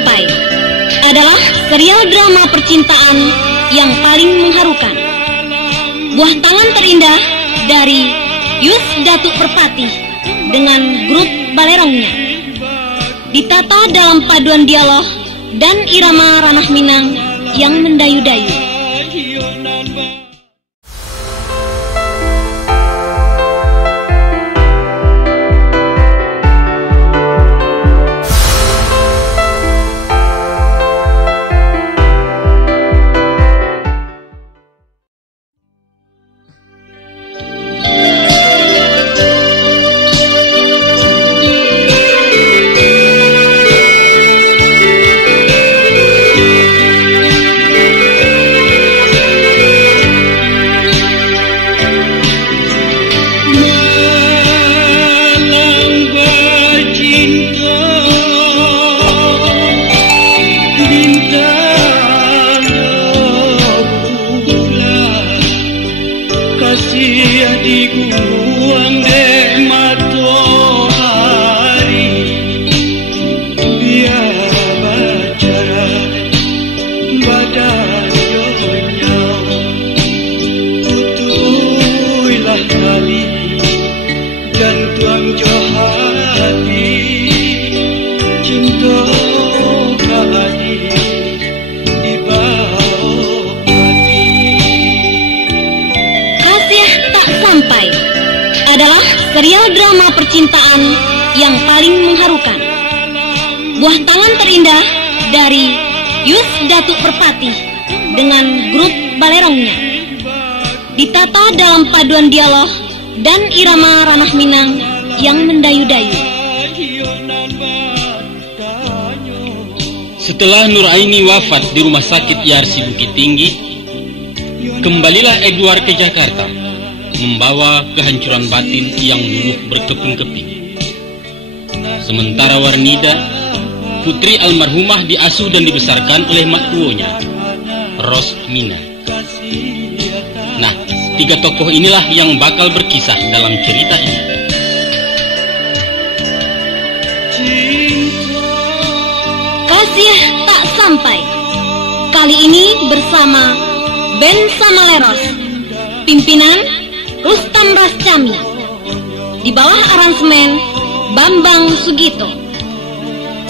sampai adalah serial drama percintaan yang paling mengharukan. Buah Tangan Terindah dari Yus Datuk Perpati dengan grup balerongnya, ditata dalam paduan dialog dan irama ranah Minang yang mendayu-dayu. Serial drama percintaan yang paling mengharukan. Buah Tangan Terindah dari Yus Datuk Perpati dengan grup balerongnya, ditata dalam paduan dialog dan irama ranah Minang yang mendayu-dayu. Setelah Nur Aini wafat di rumah sakit Yarsi Bukit Tinggi, kembalilah Edward ke Jakarta membawa kehancuran batin yang luluh berkeping-keping. Sementara Warnida, putri almarhumah, diasuh dan dibesarkan oleh maktuonya, Rosmina. Nah, tiga tokoh inilah yang bakal berkisah dalam cerita ini. Kasih Tak Sampai kali ini bersama band Samaleros, pimpinan Rustam Rascami, di bawah aransemen Bambang Sugito.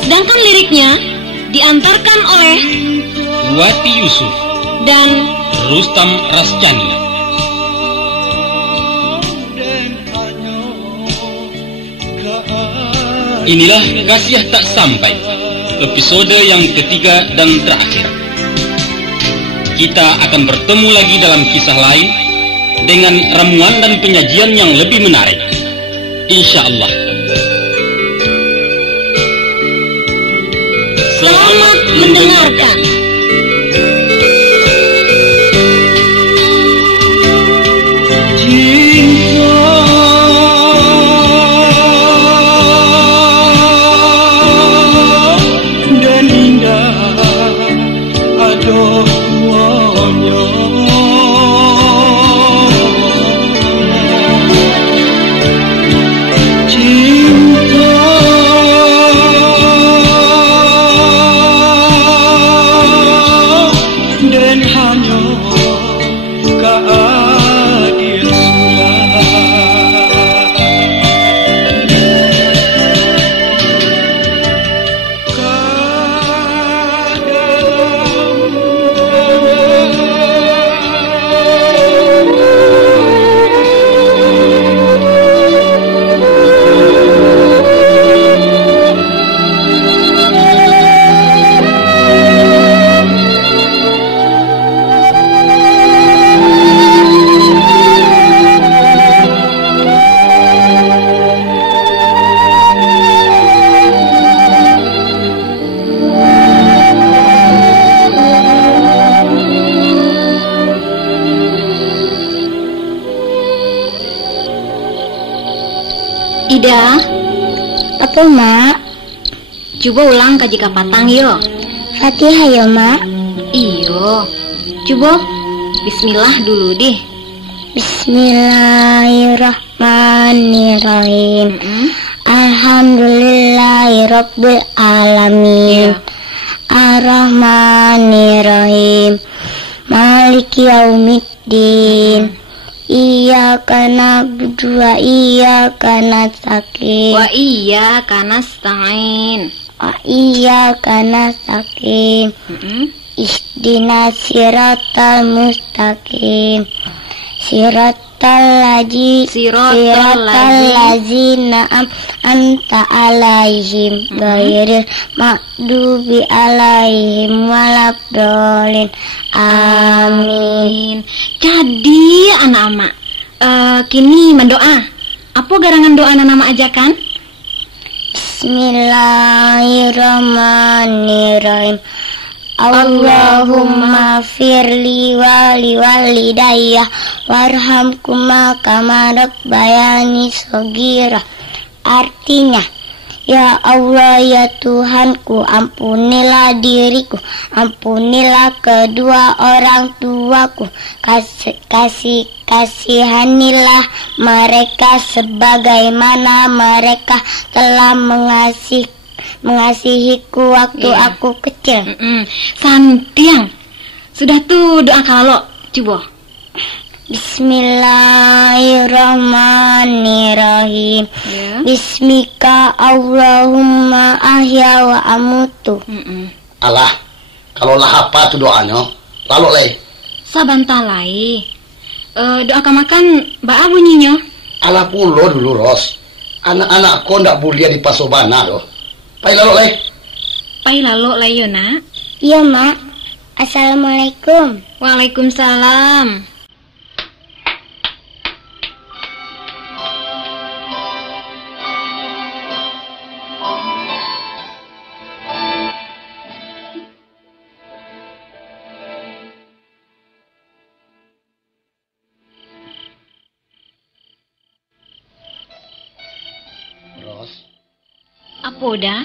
Sedangkan liriknya diantarkan oleh Wati Yusuf dan Rustam Rascani. Inilah Kasih Tak Sampai, episode yang ketiga dan terakhir. Kita akan bertemu lagi dalam kisah lain dengan ramuan dan penyajian yang lebih menarik, insya Allah. Selamat mendengarkan. Ida, apa mak? coba ulang kaji kapatang yo. Fatihah ya mak. Iyo, coba Bismillah dulu deh. Bismillahirrahmanirrahim. Alhamdulillahirabbil alamin. Ar-Rahmanir-Rahim. Maliki yaumiddin. Iyyaka na'budu wa iyyaka nasta'in. Wa iyyaka nasta'in. Wa iyyaka nasta'in. Ihdinas siratal mustaqim. Siratal ladzina an'amta alaihim ghairil maghdubi alaihim waladdallin. Amin. Jadi anak-anak, kini mendoa. Apa garangan doa anak-anak ajakan? Bismillahirrahmanirrahim. Allahumma firli wali walidayya warhamkuma kama rabbayani shaghira. Artinya, ya Allah ya Tuhanku, ampunilah diriku, ampunilah kedua orang tuaku, kasihanilah mereka sebagaimana mereka telah mengasihiku waktu aku kecil. Santiang. Sudah tuh doa kalau coba. Bismillahirrahmanirrahim. Bismika Allahumma ahya wa amutu. Alah, kalau lah apa tuh doanya? Lalu leh. Sabantalai. Doakan makan mbak bunyinya. Alah pulo dulu Ros. Anak-anakku ndak boleh di pasobana loh. Pai lalu leh. Pai lalu leh yo nak. Iya mak. Assalamualaikum. Waalaikumsalam. Apa dah?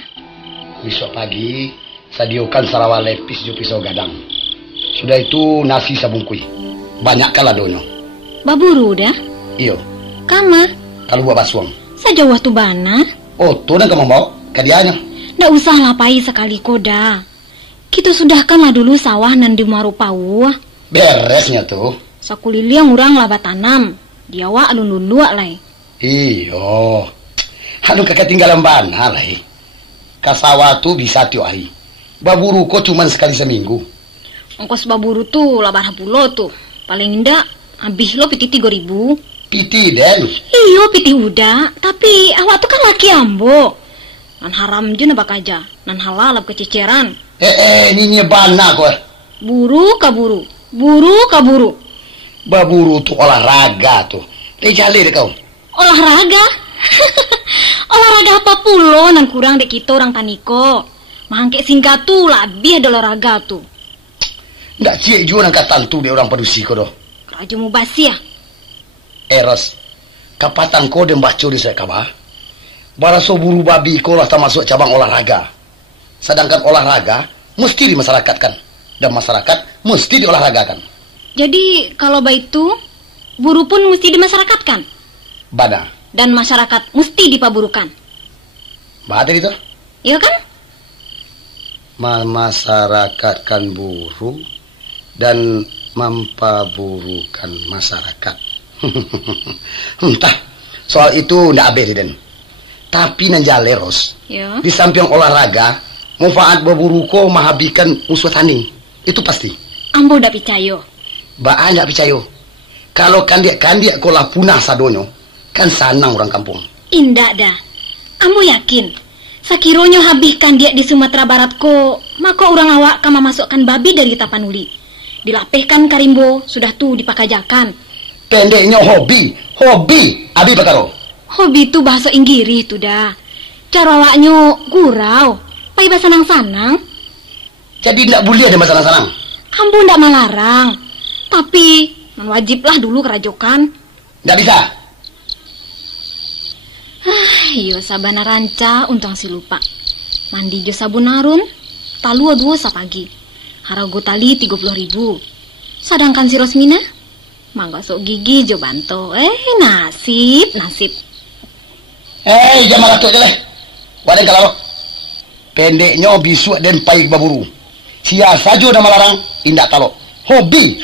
Besok pagi sadiokan sarawa lepis jo pisau gadang. Sudah itu nasi sabungkui. Banyak kala donyo. Baburu dah? Iyo. Kama? Kalau buat basuang. Sajauh tu bana? Oh, tu dan kamu mau kadianya. Ndak usah lapai sekali koda. Kita sudahkanlah dulu sawah nan di Marupau. Beresnya tuh. Sakulili yang urang laba tanam. Diawa alun-lulu lai. Iyo. Anu kakak tinggalan bana lah. Kasawa tu bisa tio ahi. Baburu ko cuman sekali seminggu. Ongkos baburu tu 8 tuh. Paling indah habis lo piti 3.000. Piti den. Iyo piti udah. Tapi awak tu kan laki ambo. Nan haram je nabak aja. Nan halal kececeran. Ini bana ko. Buru kaburu. Buru kaburu. Baburu tu olahraga tuh. Lejali deh kau. Olahraga? Olahraga apa pulo nan kurang dek kita orang taniko. Mangke singkat tu lebih ada olahraga tu. Nggak cie juga angkatan tu dia orang padusi ko doh. Raja mu basi ya. Eros, kapatan ko dem baco di saya kabar. Baraso buru babi ko lah termasuk cabang olahraga. Sedangkan olahraga mesti dimasyarakatkan dan masyarakat mesti diolahragakan. Jadi kalau baik itu buru pun mesti dimasyarakatkan. Bada. Dan masyarakat mesti dipaburukan. Bada itu? Iya kan? Memasyarakatkan buru dan mempaburukan masyarakat. Entah, soal itu ndak abis den. Tapi nanjale Ros. Ya. Di samping olahraga, manfaat baburuko mahabikan musuh tanding. Itu pasti. Ambo ndak percaya. Baa ndak percaya. Kalau kandiak ko lah punah sadonyo, kan sanang orang kampung. Indah dah. Ambo yakin. Sakironyo habiskan dia di Sumatera Barat ko, maka orang awak kama masukkan babi dari Tapanuli. Dilapehkan karimbo, sudah tu dipakajakan. Pendeknya hobi. Abi bakaro. Hobi tu bahasa Inggris tu dah. Cara awaknya gurau. Pai bahasa sanang-sanang. Jadi ndak boleh ada masalah sanang. Ambo ndak melarang. Tapi wajiblah dulu kerajokan. Ndak bisa. Iyo sabana ranca untung si lupa. Mandi jo sabun harun, talua 2 sapagi. Harago tali 30.000. Sedangkan si Rosmina, mangga sok gigi jo banto. Nasib. Jangan malah tu aja leh. Wadah kalau. Pendeknya bisu dan paik baburu. Sia sajo dan malarang indak talok. Hobi.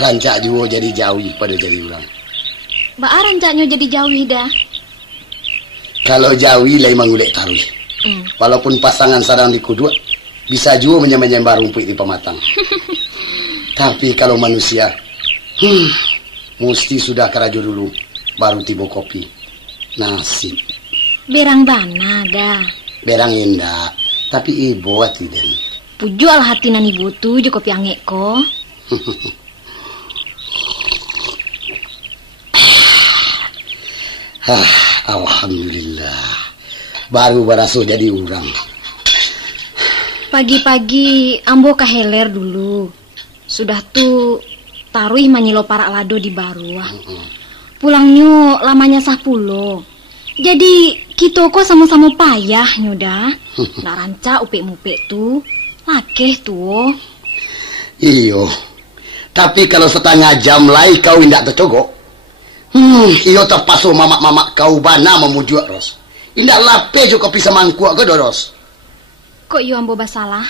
Rancak juga jadi jauh pada jadi orang. Ba rancaknya jadi jauh dah. Kalau jauh lain mangulek taruh. Walaupun pasangan sarang di kudua, bisa juga menyembah rumput di pematang. Tapi kalau manusia, mesti sudah kerajo dulu, baru tiba kopi. Nasib. Berang bana dah. Berang indah, tapi ibu tidak. Pujual hati nani butuh jo kopi angek ko. Alhamdulillah, baru berasuh jadi orang. Pagi-pagi ambo kaheler dulu. Sudah tuh taruh manyilo parak lado di Baruah. Pulangnya lamanya 10. Jadi kita kok sama-sama payah nyoda. Nak ranca upik-mupik tuh. Lakeh tuh. Iyo. Tapi kalau setengah jam lagi kau indak tercogok. Iyo terpasu mamak-mamak kau bana memujuk Ros. Indak lape juga kopi semangkuk ke Doros. Kok iyo ambo basalah?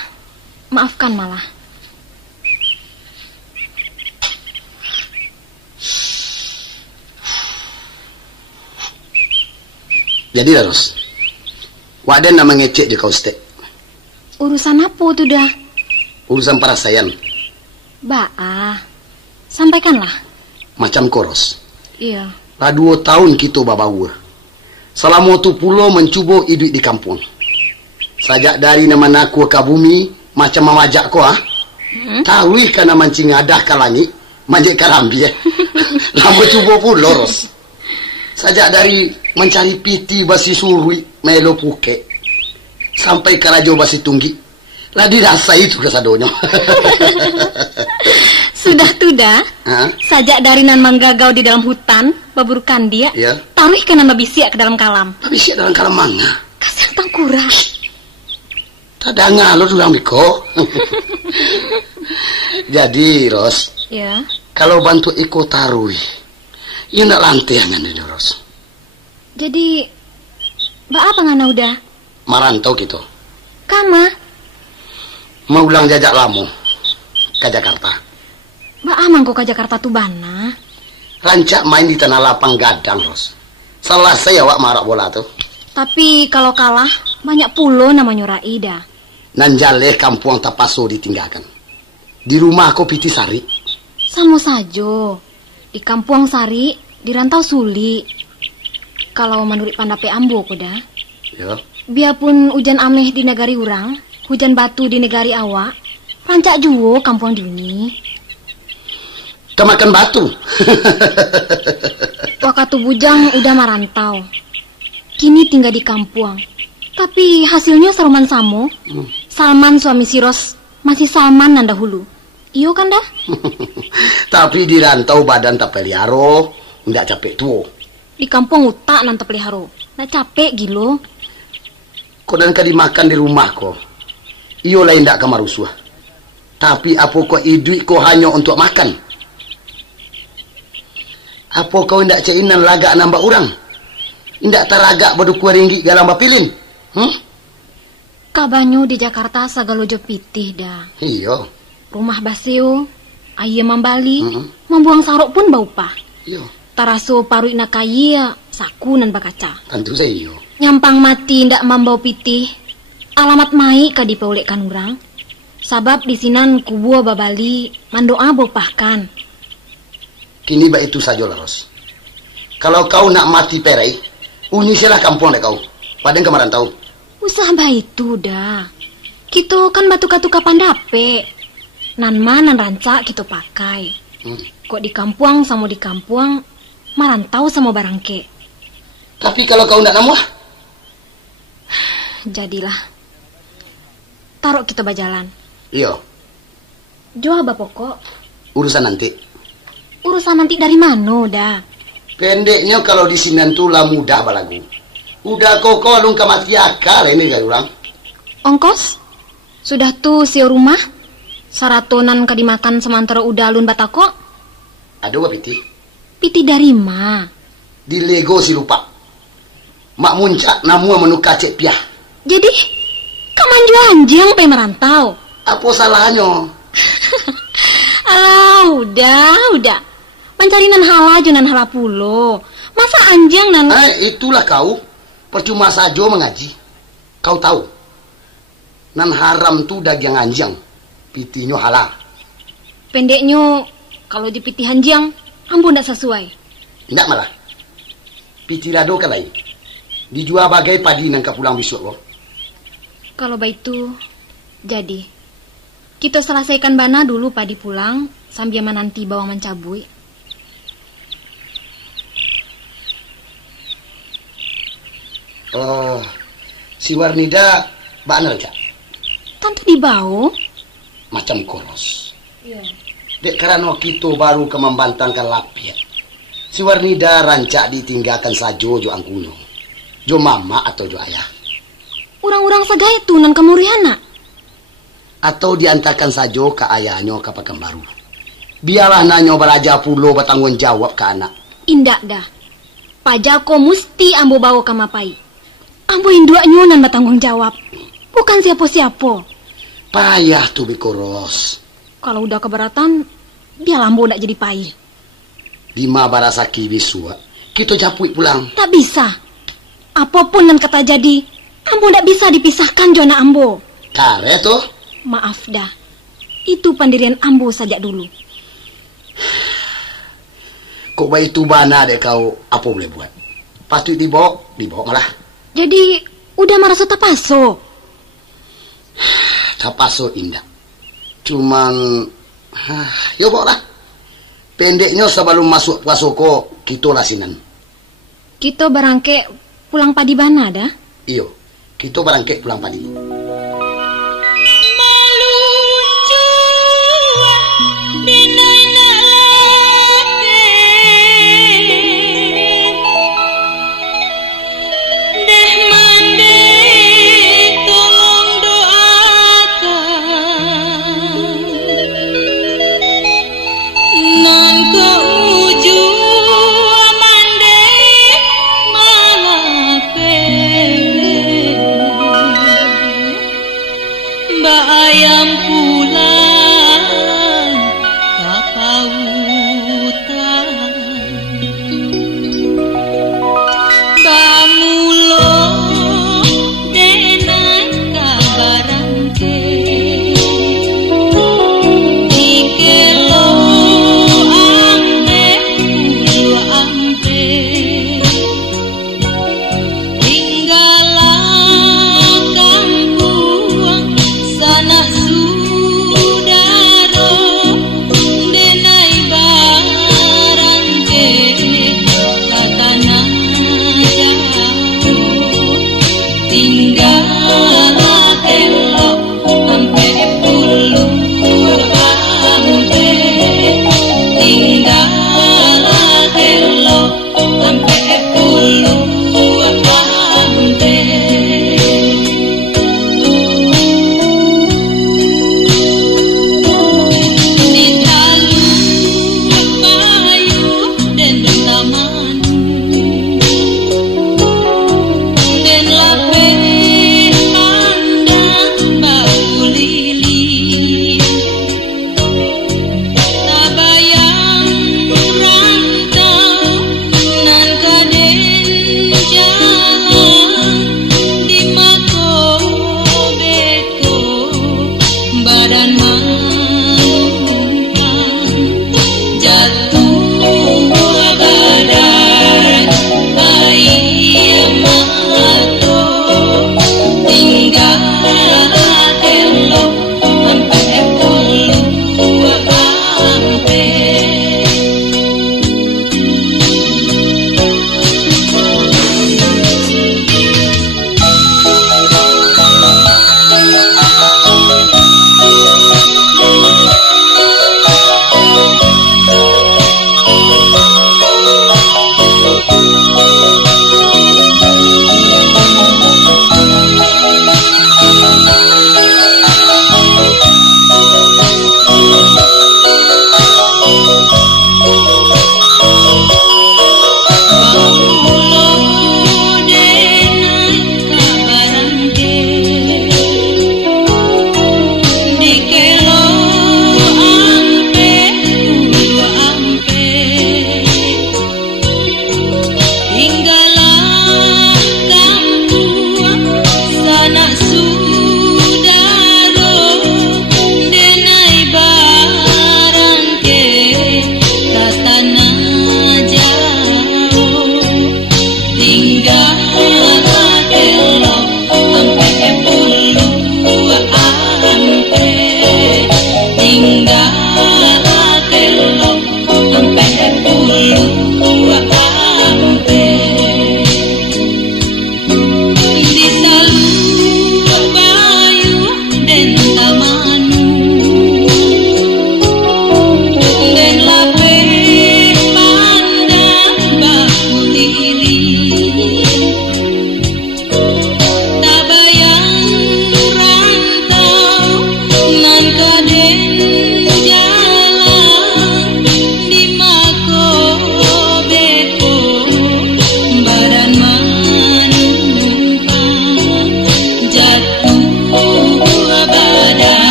Maafkan malah. Jadi Ros, waden nama ngecek di kau stek. Urusan apa tuh dah? Urusan parasayan. Sampaikanlah. Macam koros. Iya. Lah 2 tahun kita babawa. Selama tu pulau mencuba hidup di kampung. Sajak dari nama naku ke bumi, macam memajak ko Tahu kana mancing adah ke langit, manjek karambi Lama cuba pulau Ros. Sajak dari mencari piti basi surui melo puke sampai karajo basi tunggi. Lah dirasa itu kesadonya. Sudah tuh dah. Sajak dari nan manggagau di dalam hutan, baburukan dia. Ya. Taruh kanan babisiak ke dalam kalam. Babisiak dalam kalam mana? Kasar tangkura. Tadanga lo tulang biko. Jadi Ros. Ya. Kalau bantu iko taruh, iya nak lantiangan ini Ros. Jadi, apa ngana udah? Marantau gitu. Kama? Mau ulang jajak lamu ke Jakarta. Amang kok ke Jakarta tuh bana? Rancak main di tanah lapang gadang Ros. Salah saya wak marak bola tuh. Tapi kalau kalah banyak pulau namanya Raida. Nanjale kampung tapaso ditinggalkan. Di rumah aku piti sari. Sama saja. Di kampung sari, di rantau suli. Kalau menurut pandape ambo koda. Ya. Biarpun hujan ameh di negari urang, hujan batu di negari awak, rancak juwo kampung diuni. Kemakan batu. Waktu bujang udah marantau. Kini tinggal di kampung. Tapi hasilnya Salman Samo. Salman suami Siros masih Salman nan dahulu. Iyo kan dah? Tapi di rantau badan tak peliaro, ndak capek tuh. Di kampung utak nan tak peliharo. Ndak capek gilo. Kau dan kau dimakan di rumah kau. Iyo lain ndak kemarusuah. Tapi apa kau hidup kau hanya untuk makan? Apa kau ndak cainan lagak nambah orang? Ndak teragak baduk ringgit galang bapilin? Kabanyo di Jakarta sagalojo pitih dah. Iyo. Rumah baseo, ayah membali, membuang sarok pun bau pah. Iyo. Taraso paruik nak kaya, saku nan bakaca. Tentu saya iyo. Nyampang mati ndak membau pitih. Alamat mai ka dipaulekkan urang. Sabab di sinan kubua babali mandoa bopahkan. Kini ba itu saja lah Ros. Kalau kau nak mati perai, unisilah kampung deh kau. Padahal kemarin tahu. Usah ba itu dah. Kita kan batu-katu kapan dape. Nan manan rancak kita pakai. Kok di kampung sama di kampung, marantau sama barangke. Tapi kalau kau nak namuah? Jadilah. Taruh kita berjalan. Iya. Jawab apa pokok? Urusan nanti. Urusan nanti dari mana dah? Pendeknya kalau di sini lah mudah balagu. Udah kok lung mati akal ini kan orang. Ongkos? Sudah tuh si rumah? Saratonan ka dimakan semantara udah alun batako? Aduh piti. Piti dari ma? Di Lego si lupa. Mak muncak namu menuka cek piah. Jadi, kaman anjing pe merantau. Apa salahnya? Alau, udah. Pancarinan hala junan hala pulo. Masa anjang nan... Itulah kau. Percuma saja mengaji. Kau tahu. Nan haram tu daging anjang. Pitinyo halal. Pendeknya, kalau dipiti anjang, ambo ndak sesuai. Ndak malah. Piti rado kan lain. Dijual bagai padi nang pulang besok loh. Kalau begitu, jadi kita selesaikan bana dulu padi pulang sambil menanti bawang mencabui. Oh, si Warnida bener Cak? Tentu dibawa. Macam koros. Iya. Dek karena kita baru ke membantangkan lapiat. Si Warnida rancak ditinggalkan sajo jo angkuno. Jo mama atau jo ayah. Orang-orang sagaya tu nan kamuriana. Atau diantarkan sajo ke ayahnya ke pakem baru. Biarlah nanyo beraja pulo bertanggung jawab ke anak. Indak dah. Pajako mesti ambo bawa ke mapai. Ambo induaknya nan bertanggung jawab. Bukan siapa-siapa. Payah tuh bikoros. Kalau udah keberatan, biarlah ambo ndak jadi payah. Dima barasaki bisua. Kita japui pulang. Tak bisa. Apapun yang kata jadi, ambo ndak bisa dipisahkan jona ambo. Kare tuh. Maaf dah. Itu pendirian ambo saja dulu. Kok bayi tu bana dek kau apa boleh buat? Pasti dibawa malah. Jadi udah merasa tapaso. Tapaso indah. Cuman yo bawa lah. Pendeknya sebelum masuk pasoko kita lasinan. Kita barangke pulang padi bana dah. Iyo, kita barangke pulang padi.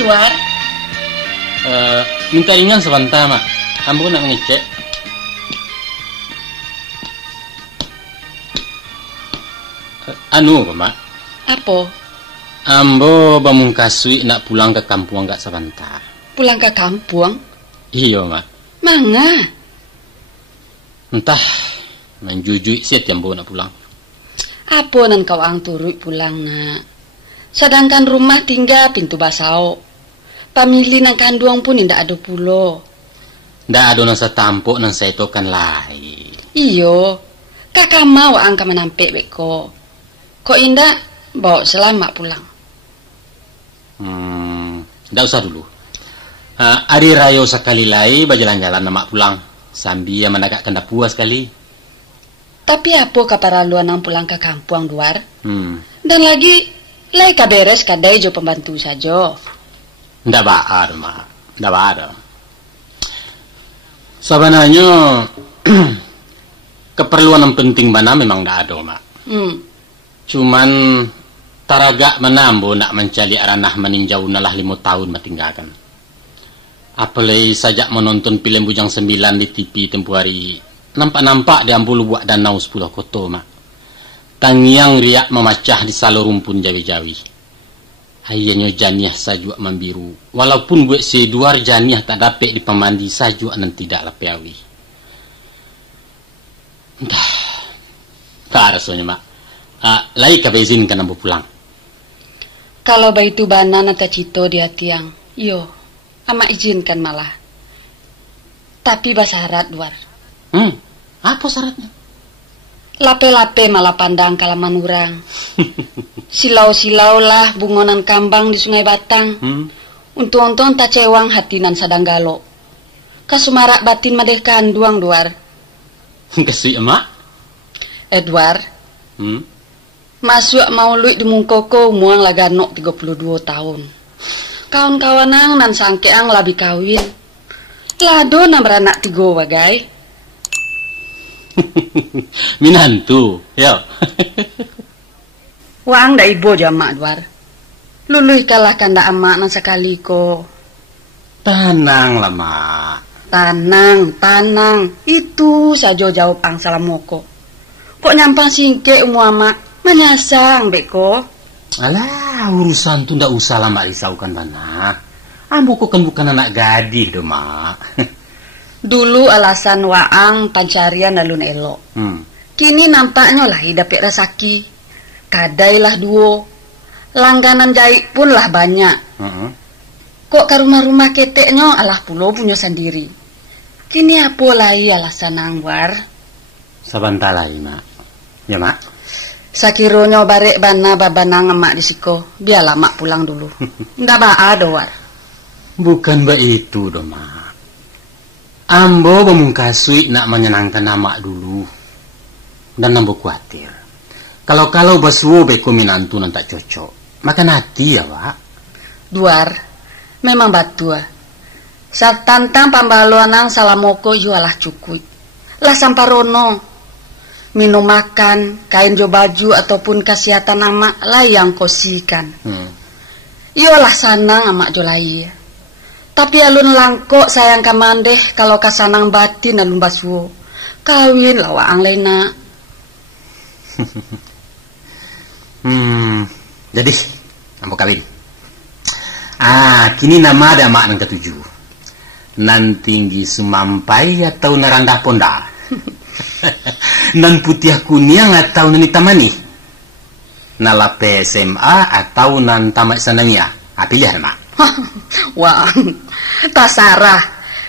Duar? Minta ringan sebentar, Mak. Ambo nak ngecek. Anu, Mak. Apa? Ambo bamungkasui nak pulang ke kampung agak sebentar. Pulang ke kampung? Iya, Mak. Manga? Entah, menjujui siat yang bawa nak pulang. Apa nan kau ang turut pulang nak? Sedangkan rumah tinggal pintu basau. Pamili nang kanduang pun indak ada pulo. Ndak ada nasa tampuk nang saya tokan lain. Iyo, kakak mau ang ka menampik beko. Kok indak bawa selamat pulang? Ndak usah dulu. Hari raya sekali lagi berjalan-jalan nama pulang. Sambil menagak kena puas sekali. Tapi apa kaparaluan nang pulang ke kampung Duar? Dan lagi, lai kaberes kadai jo pembantu saja. Ndak baar, Mak. Ndak baar. Sebenarnya keperluan yang penting mana memang ndak ada, Mak. Cuman taragak menambo nak mencari aranah meninjau nalah 5 tahun matinggalkan. Apalagi sajak menonton film Bujang 9 di TV tempoh hari, nampak-nampak dia ambul buat danau 10 koto, Mak. Tangiang riak memacah di salur rumpun jawi-jawi. Hayanya janiah sajua membiru. Walaupun buat seduar janiah tak dapat di pemandi sajua nan tidak lapiawi. Entah. Tak rasanya, Mak. Lai kabezin kan ambo pulang. Kalau baitu bana nata cito dia tiang, yo, ama izinkan malah. Tapi basyarat Duar. Apa syaratnya? Lape-lape malah pandang kalaman urang. Silau-silau lah bungonan kambang di Sungai Batang. Untung-untung tak cewang hatinan sadang galo. Kasumarak batin madeh kanduang Duar. Kasih emak? Edward. Masuk mau luit di mungkoko muang laganok 32 tahun. Kawan-kawanang nan sangkeang labi kawin. Lado na beranak 3 wagai. Minantu, ya. Wang da ibu jamak Duar. Luluh kalah kanda amak na sekali ko. Tenang lah, Mak. Tanang. Itu saja jawab ang salamoko. Kok nyampang singke amak menyasang beko. Alah, urusan tu ndak usah lah Mak risaukan mana. Ambo kok kan bukan anak gadis do, Mak. Dulu alasan waang pancarian alun elok. Kini nampaknya lah dapet resaki. Kadailah 2. Langganan jahit pun lah banyak. Kok ke rumah-rumah keteknya alah pulau punya sendiri. Kini apa lagi alasan Angwar? Sabantar lagi, Mak. Ya, Mak. Sakironya barek bana babanang emak di siko. Biarlah Mak pulang dulu. Ndak baa doar. Bukan begitu do, Mak. Ambo memungkasui nak menyenangkan amak dulu. Dan ambo khawatir. Kalau basuo beko minantu nan tak cocok. Makan hati ya, Pak. Duar, memang batua. Saat tantang pambaluanang salamoko jualah cukut. Lah samparono. Minum makan, kain jo baju ataupun kesehatan amak lah yang kosikan. Iyalah sanang amak jo lai. Tapi alun langkok sayang kamandeh kalau kasanang batin alun basuo. Kawin lawaang lena. Jadi, ambo kawin. Kini nama ada mak yang ke-7. Nan tinggi sumampai atau narandah ponda. Nan putih kuning atau nan hitam manis. Nalape SMA atau nan tamat sanawiyah. Pilih mak. Wah, tasarah.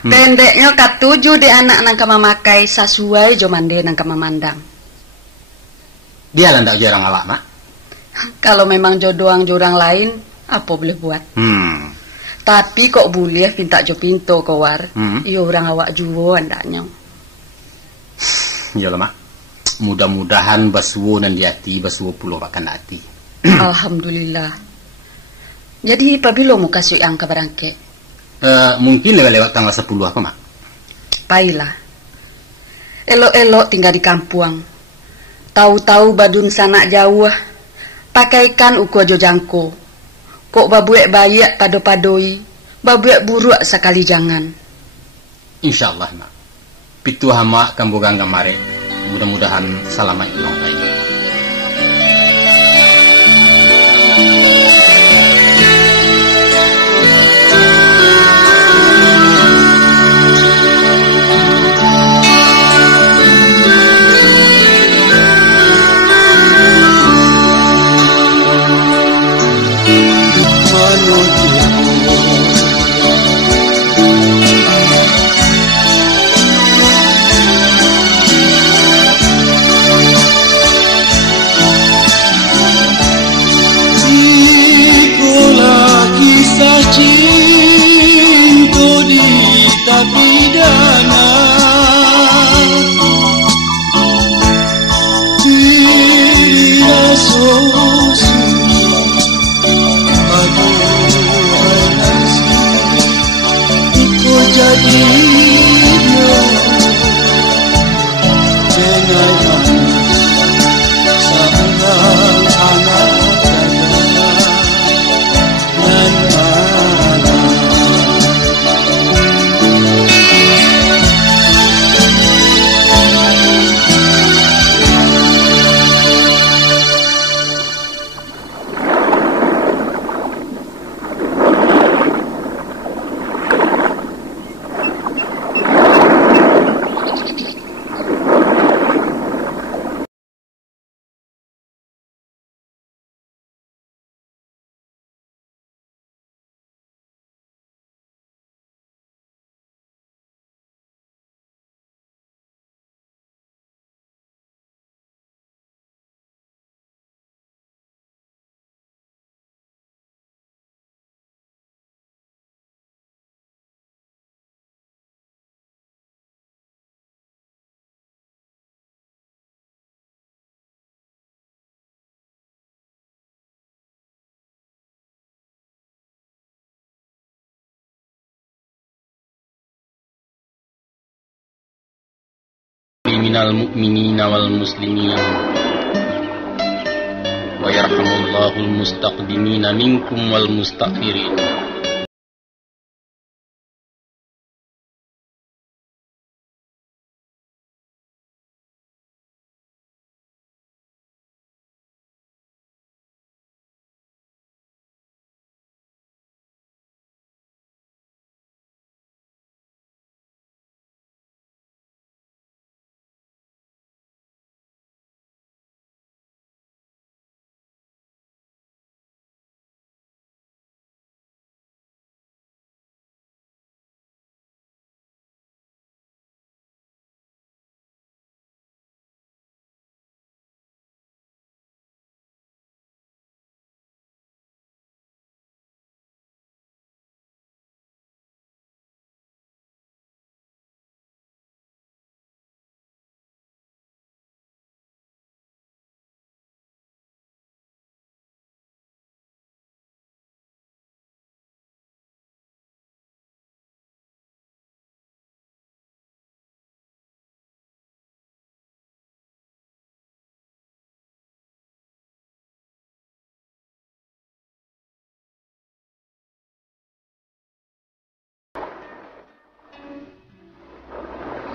Pendeknya ke-7 di anak nang kamamakai sesuai jomande nang kamamandang. Dia lah ndak jarang awak, Mak. Kalau memang jodoang jurang lain, apa boleh buat? Tapi kok boleh pinta jo pinto kawar. Iyo orang awak juwo andaknya. Iyalah, Mak. Mudah-mudahan basuo nan diati basuo pulau makan hati. Alhamdulillah. Jadi pabilo mau kasih angka berangke? Mungkin lewat tanggal 10 apa, Mak? Pailah. Elok-elok tinggal di kampung. Tahu-tahu badun sanak jauh. Pakaikan uku aja jangko. Kok babuek bayak pado-padoi, babuek buruk sekali jangan. Insyaallah mak. Pitu hama kambugang kamare. Mudah-mudahan selamat long baik. Minal mu'minina wal muslimin wa yarhamullahu al-mustaqdimina minkum wal mustaghfirin.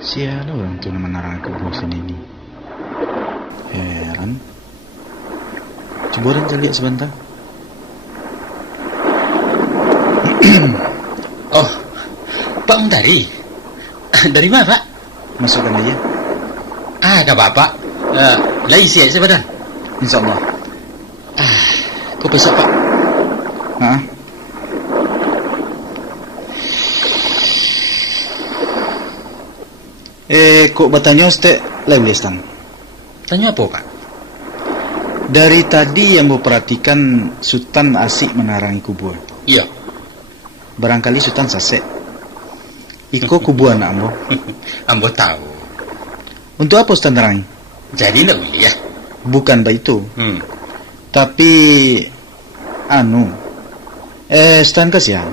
Siapa orang tu menerang ke bosan ini? Heran. Coba orang lihat sebentar. Oh, Pak Mentari. Dari mana, Pak? Masukkan aja. Ada Bapak. Lah isi aja sebentar. InsyaAllah. Kau besok, Pak. Hah? Kok bertanya Ustaz Lewlistan? Tanya apa, Pak? Dari tadi yang perhatikan Sultan asik menarangi kubur. Iya. Barangkali Sultan sasek. Iko kubur anak ambo. Ambo tahu. Untuk apa Sultan terangi? Jadi nak boleh ya? Bukan begitu. Tapi Sultan kasihan.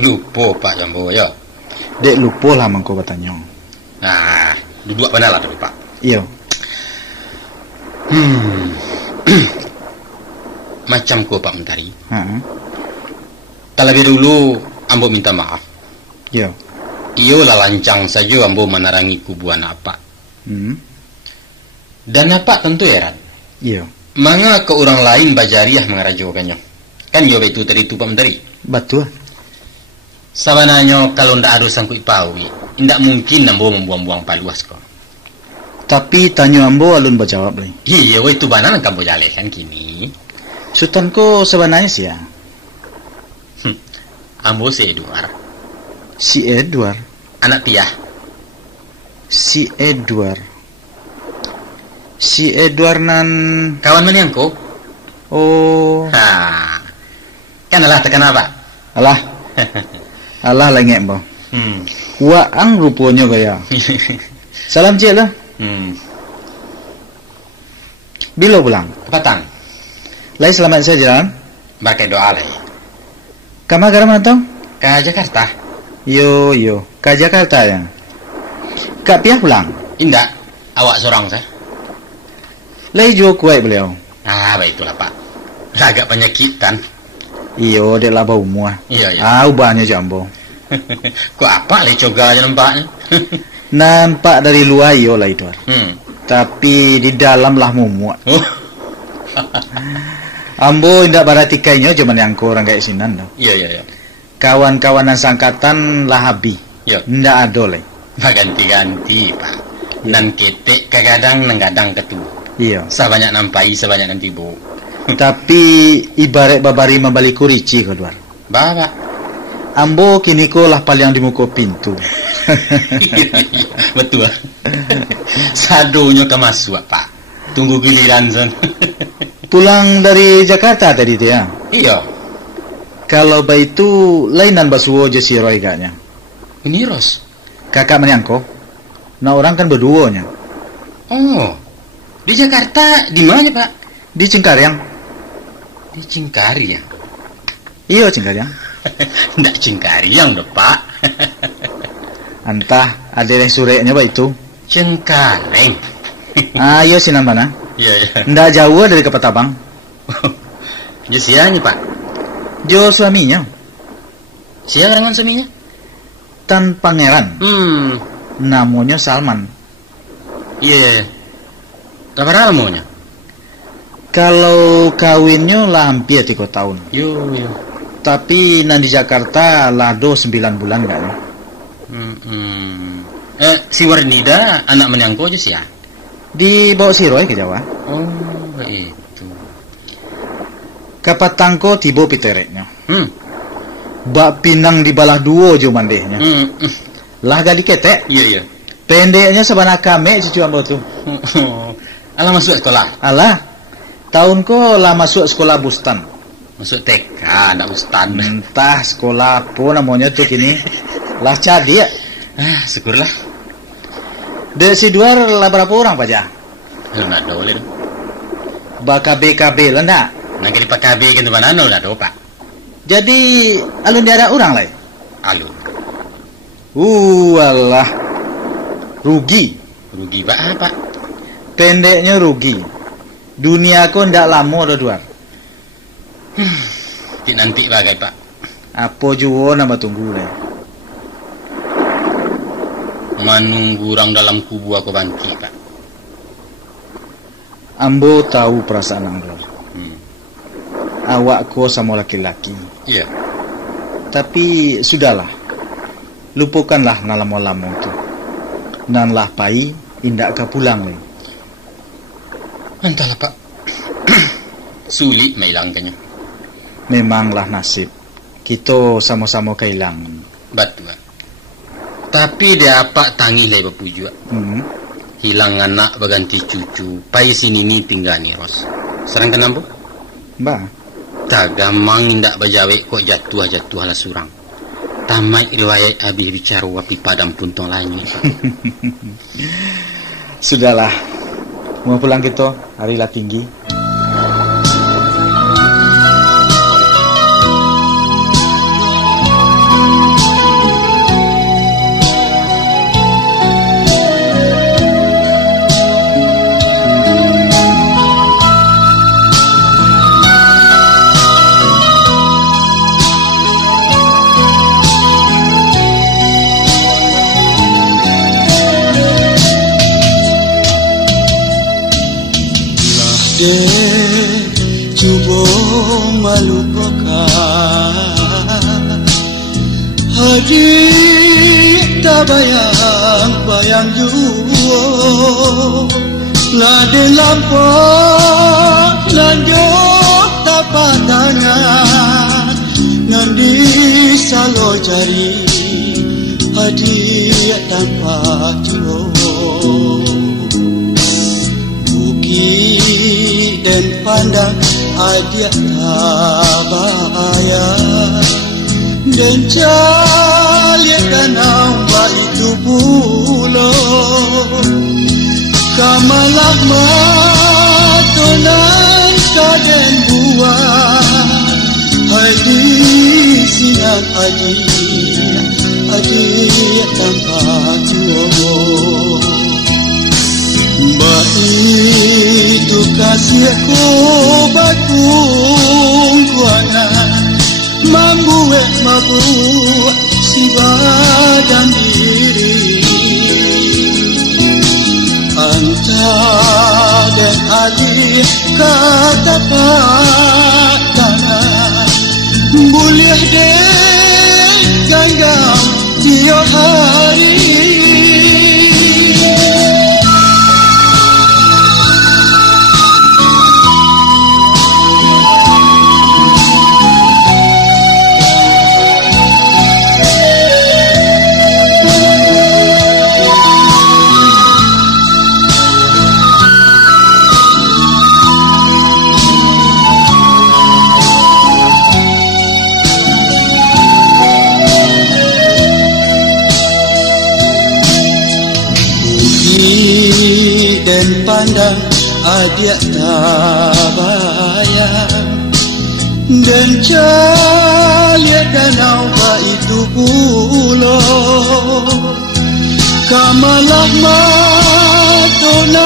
Lupa Pak Jambo ya. Dek lupa lah mangko bertanya. Nah, duduk mana lah dulu Pak? Iya. macam ko Pak Mentari. Terlebih dulu ambo minta maaf. Yo. Iyo lah lancang saja ambo menarangi kubuan apa. Dan apa tentu heran. Yo. Manga ke orang lain bajariah mengarajokannya. Kan yo itu tadi tu Pak Mentari. Betul. Sabananya kalau ndak ada sangkut pawi, ndak mungkin ambo membuang-buang paluas kok. Tapi tanya ambo alun berjawab lagi. Iya, itu banan kamu jalekan kini. Sultan ko sebenarnya sih ya. Ambo si Edward. Si Edward. Anak Tiah. Si Edward. Si Edward nan kawan mana yang kau? Oh. Ha. Kan alah tekan apa? Alah. Alah lengek mbak. Waang rupanya gaya. Salam cik lah. Bila pulang? Petang. Lai selamat saya jalan. Pakai doa lah. Kamu ke mana tau? Ke Jakarta. Yo. Ke Jakarta ya. Kak Piah pulang? Indah. Awak seorang saya. Lai jual kuat beliau. Ah, baiklah Pak. Agak penyakitan. Iyo, dia lah bau muah. Iya. Ubahnya jambo. Kok apa le coga aja nampaknya? Nampak dari luar iyo lah itu. Tapi di dalam lah muat. Ambo indak baratikainya cuman yang kurang kayak sinan dah. Iya. Kawan-kawanan sangkatan lah habis. Iya. Ndak ada lagi. Ganti-ganti Pak. Dan ketek kadang nenggadang ketua. Iya. Sebanyak nampai, sebanyak nanti bu. Tapi ibarat babari membalik kurici keluar. Bapak. Ambo kini ko lah paling di muka pintu. Betul. Sadonya ke masuk Pak. Tunggu giliran son. Pulang dari Jakarta tadi tu ya? Iya. Kalau baik itu lainan basuo je si Roy kaknya. Ini Ros. Kakak menyangko. Nah orang kan berduanya. Oh. Di Jakarta di mana Pak? Di Cengkareng. Di Cengkareng. Iya Cengkareng. Ndak Cengkareng deh Pak. Entah ada yang sureknya baik itu. Cengkareng. Iya sih namanya. Iya. Ndak jauh dari Kepatabang. Jo sianya Pak? Jo suaminya. Siapa dengan suaminya? Tan Pangeran. Namanya Salman. Iya. Berapa lamanya? Kalau kawinnya lah hampir 3 tahun. Yo. Tapi di Jakarta lah 9 bulan kayaknya. Si Warnida anak menyangko aja sih ya? Dibawa si Roy ke Jawa. Oh, itu. Kapatangko tibo pitereknya. Bak pinang di balah duo jo mandehnya. Lah gadi ketek. Iya. Pendeknya sebanyak kami cucu ambo tu. Alah masuk sekolah. Alah. Tahun ko lah masuk sekolah Bustan. Masuk TK, anak Bustan. Entah sekolah apa namanya tu kini. Lah cadi ya. Syukurlah. Dek si Duar lah berapa orang paja? Nak boleh. Baka BKB lah ndak? Nak di PKB kan tu mana nak do Pak. Jadi alun dia ada orang lah. Alun. Alah. Rugi Pak apa? Pendeknya rugi. Dunia ko ndak lama dah Duar. Nanti bagai Pak. Apa juo nama tunggu lah. Menunggu orang dalam kubu aku bangkit Pak. Ambo tahu perasaan Anggur. Awak ko sama laki-laki. Iya. Tapi sudahlah. Lupakanlah nalamo-lamo tu. Nanlah pai indak ka pulang lagi. Entahlah Pak. Sulit menghilangkannya. Memanglah nasib. Kita sama-sama kehilangan. Betul. Tapi dia apa tangi lagi berpujuk. Hilang anak berganti cucu. Pai sini ni tinggal ni Ros. Serang kenapa? Ba. Tak gamang indak berjawab kok jatuh lah surang. Tamat riwayat habis bicara wapi padam puntong lain. Sudahlah. Mau pulang kita, hari lah tinggi. de cubo malukoka Haji tak bayang juo Lade lampau lanjut tapak tangan Nandi salo jari hadiah tanpa juo Bukit dan pandang hadiah tabaya Dan calian danau itu pulau Kamalah matunan kaden buah Hai di sinan adi tanpa juo Mbak itu kasih aku batung kuana Membuat mabuk si badan diri Anta dan Ali kata patangan Boleh deh ganggam tiap hari dan pandang adik tabayang Dan calian danau itu pulau Kamalah matunan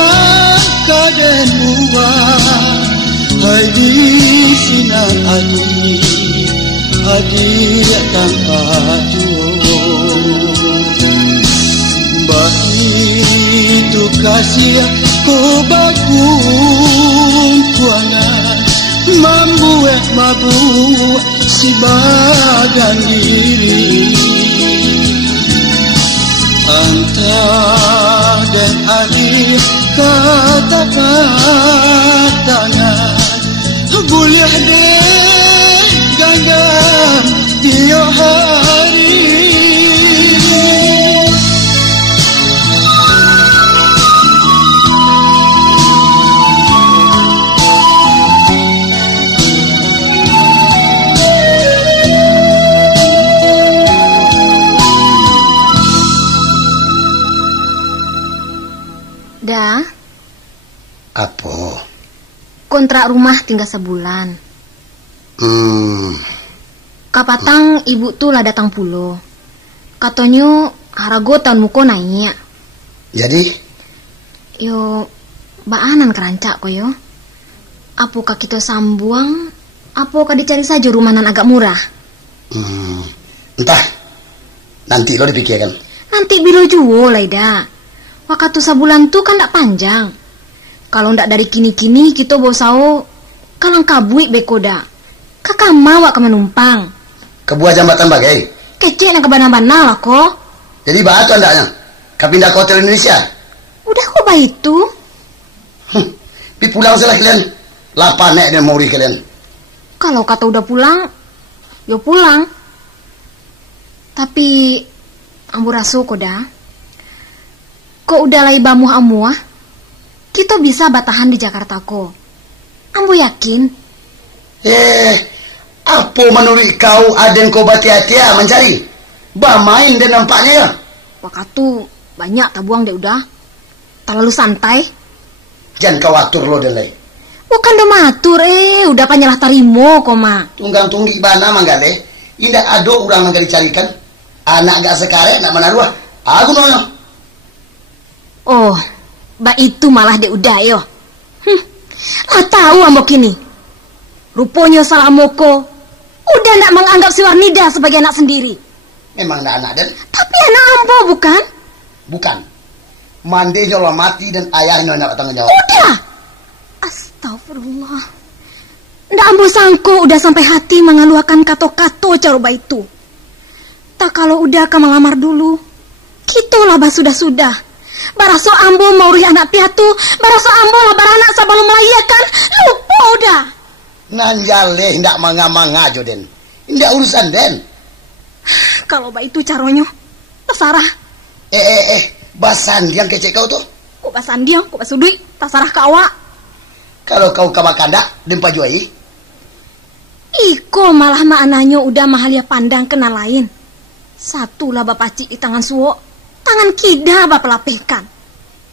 kaden buah Hai di sinan adik tanpa juo Mbak itu kasih aku bagung kuangan Membuat mabuk si badan diri Anta dan Ali kata patangan Boleh deh ganggam tiap hari Da. Apa? Kontrak rumah tinggal sebulan. Kapatang ibu tuh lah datang pulo. Katanya harago tahun muko naik. Jadi? Yo, baanan kerancak ko yo. Apakah kita sambuang? Apakah dicari saja rumahan agak murah? Entah. Nanti lo dipikirkan. Nanti bilo juo lah ida. Waktu sebulan tuh kan ndak panjang. Kalau ndak dari kini-kini kita bosao kalang kabui bekoda. Kakak mawa ke menumpang. Kebuah jambatan bagai? Kecil yang kebana-bana lah kok. Jadi batu andaknya? Kau pindah ke hotel Indonesia? Udah kok bah itu. Pi pulang salah kalian. Lapa nek dan mori kalian. Kalau kata udah pulang, yo pulang. Tapi ambu rasu koda. Kok udah lai bamuh amuah, kita bisa batahan di Jakarta ko. Ambo yakin. Apa menurut kau aden kau batia-tia mencari? Bah main dan nampaknya ya. Waktu banyak tabuang deh udah. Terlalu santai. Jangan kau atur lo dan lai. Bukan dah matur udah panyalah tarimo koma. Tunggang tunggi bana manggale. Indah ado orang mangga dicarikan. Anak gak sekarang nak mana dua. Aku noyo. Oh, ba itu malah dek udah yo. Tahu ambo kini. Rupanya salah moko. Udah ndak menganggap si Warnida sebagai anak sendiri. Memang ndak anak dan. Tapi anak ambo bukan? Bukan. Mandenya lo mati dan ayahnya nak tanggung jawab. Udah. Astaghfirullah. Astagfirullah. Ndak ambo sangko udah sampai hati mengaluakan kato-kato caroba itu. Tak kalau udah ka melamar dulu, kita lah sudah-sudah. Baraso ambo mau rih anak piatu, baraso ambo lah baranak sabalum melayakan, lupa udah. Nanjale ndak manga-manga jo den. Ndak urusan den. Kalau ba itu caronyo, terserah. Basan yang kecek kau tuh. Kok basan dia, kok basudui, terserah ka awak. Kalau kau kabakanda dempa juai. Iko malah maknanya udah mahalia pandang kena lain. Satu lah bapak cik di tangan suwo, tangan kida bapak lapehkan.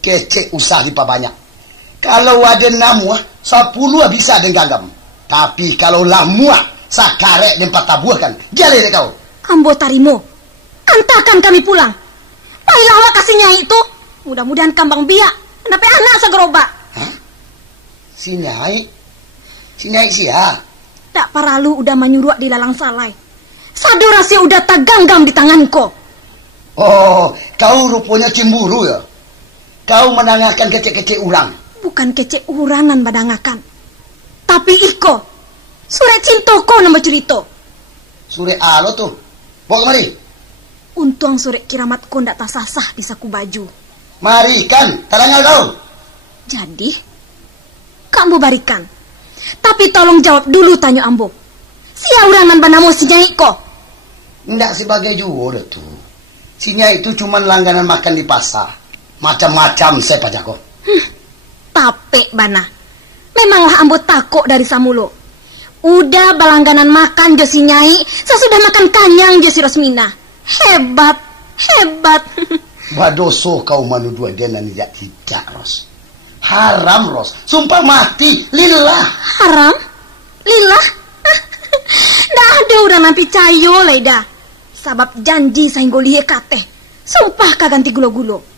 Kecek usah dipa banyak. Kalau ada namua, 10 bisa denggagam. Tapi kalau lamua, sakarek dempa tabuhkan. Jale deh kau. Ambo tarimo, antakan kami pulang. Baiklah awak kasih nyai itu. Mudah-mudahan kambang biak, kenapa anak segerobak. Hah? Si nyai siapa? Tak paralu udah menyuruh di lalang salai. Sado rahasia udah tak ganggam di tanganku. Oh, kau rupanya cemburu ya? Kau menangakan kecek-kecek urang. Bukan kecek uranan badangakan. Tapi iko, sure cintoko nama cerita. Sure alo tuh. Bawa kemari. Untung sore kiramatku ndak tak sasah di saku baju. Mari kan, tarangal kau. Jadi, kamu barikan. Tapi tolong jawab dulu tanya ambo. Sia uranan banamo si nyai ko? Ndak sebagai jual tuh. Si nyai itu cuma langganan makan di pasar. Macam-macam saya pajako. Tapi bana. Memanglah ambo takut dari samulo. Udah balangganan makan jo si nyai, sesudah makan kanyang jo si Rosmina. Hebat. Badoso kau menuduh denan tidak Ros. Haram Ros. Sumpah mati lillah. Haram? Lillah? Dah ada udah nampi cayo leda. Sabab janji sainggolihe kate. Sumpah kaganti gulo-gulo.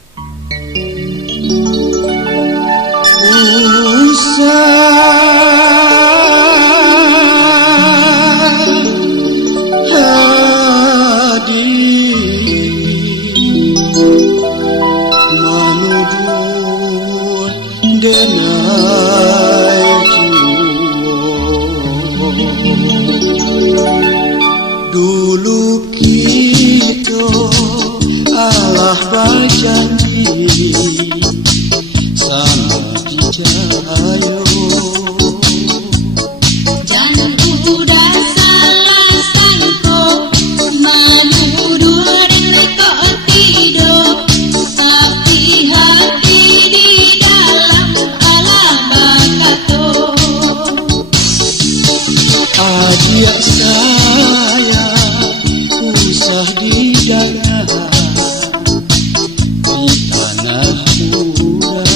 Dulu kita Allah berjanji sama dijayo. Jangan udah salah sangko, menuduh dan kok tidur. Tapi hati di dalam Allah bakato. Ajak saya usah di dalam di tanah murah.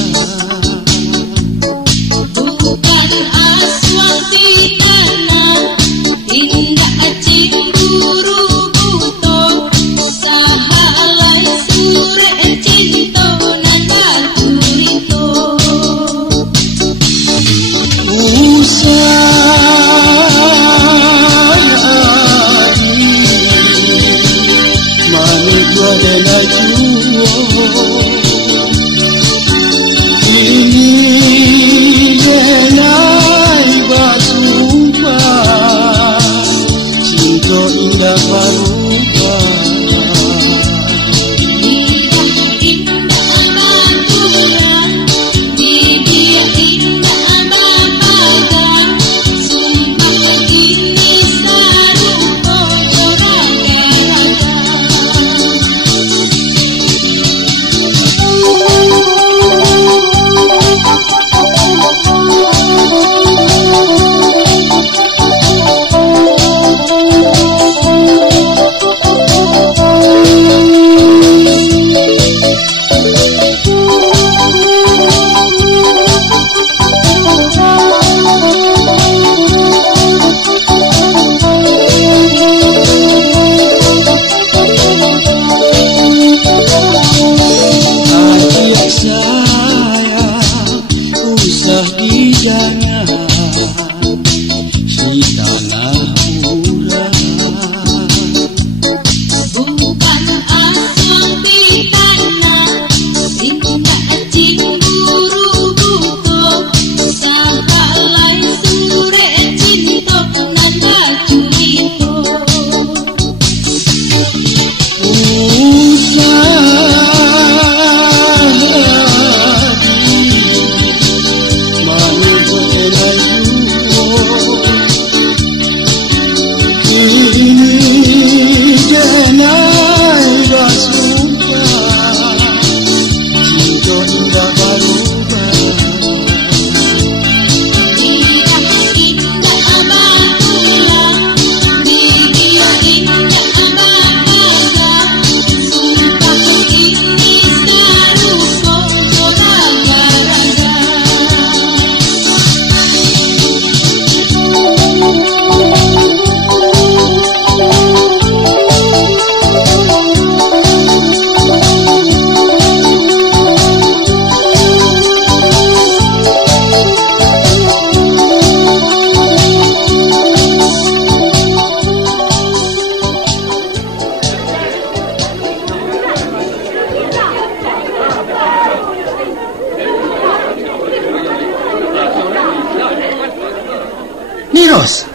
Ros.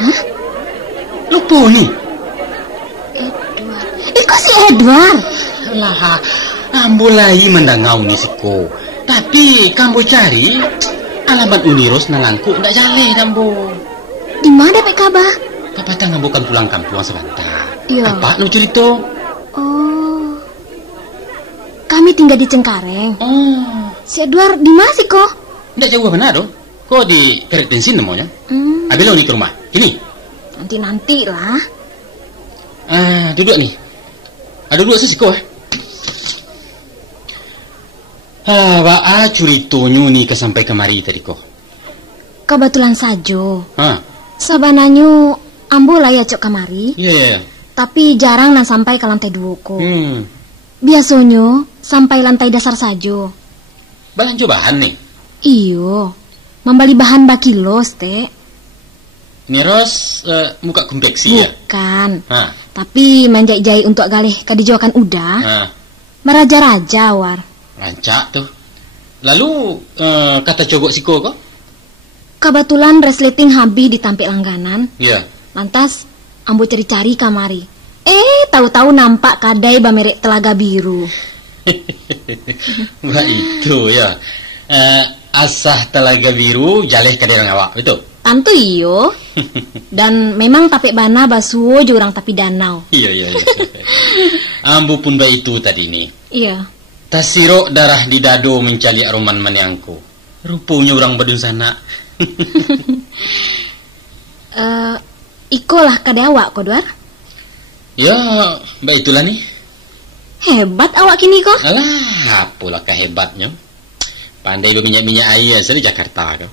Hah? Lupa nih. Edward. Iko si Edward. Lah, ambo lai mendangau ni siko. Tapi kambo cari alamat Uniros nalangku ndak jale kambo. Di mana Pak Kabah? Kapatang ambo kan pulang kampung sebentar. Iya. Apa nu cerita? Oh. Kami tinggal di Cengkareng. Oh. Si Edward di mana sih kok? Ndak jauh benar dong. Kok di kerek bensin namanya? Abelo nih ke rumah. Kini. Nanti lah. Duduk nih. Ada dua sesiko Waa curitonyo nih kesampai kemari tadi kok. Kebetulan saja. Hah? Sabananyo ambo lah ya cok kemari. Iya. Tapi jarang na sampai ke lantai 2 ko. Biasanya sampai lantai dasar saja. Belanja bahan nih. Iyo. Membeli bahan bakilos teh. Ini Ros muka konveksi ya? Bukan. Tapi menjai-jai untuk galih kadijokan udah. Meraja-raja war. Rancak tuh. Lalu kata cogok siko kok? Kebetulan resleting habis ditampik langganan. Iya. Lantas ambo cari-cari kamari. Tahu-tahu nampak kadai bamerek Telaga Biru. Wah itu ya. Asah Telaga Biru jaleh kaderang awak, betul? Tentu iyo. Dan memang tapik bana basuo jurang tapi danau. Iya. Ambu pun baik itu tadi nih. Iya. Tasiro darah di dado mencali aroman maniangku. Rupanya orang badun sana. Ikolah kade awak kodwar. Ya, baik itulah nih. Hebat awak kini kok. Alah, apalah kehebatnya. Pandai berminyak-minyak air dari Jakarta kau.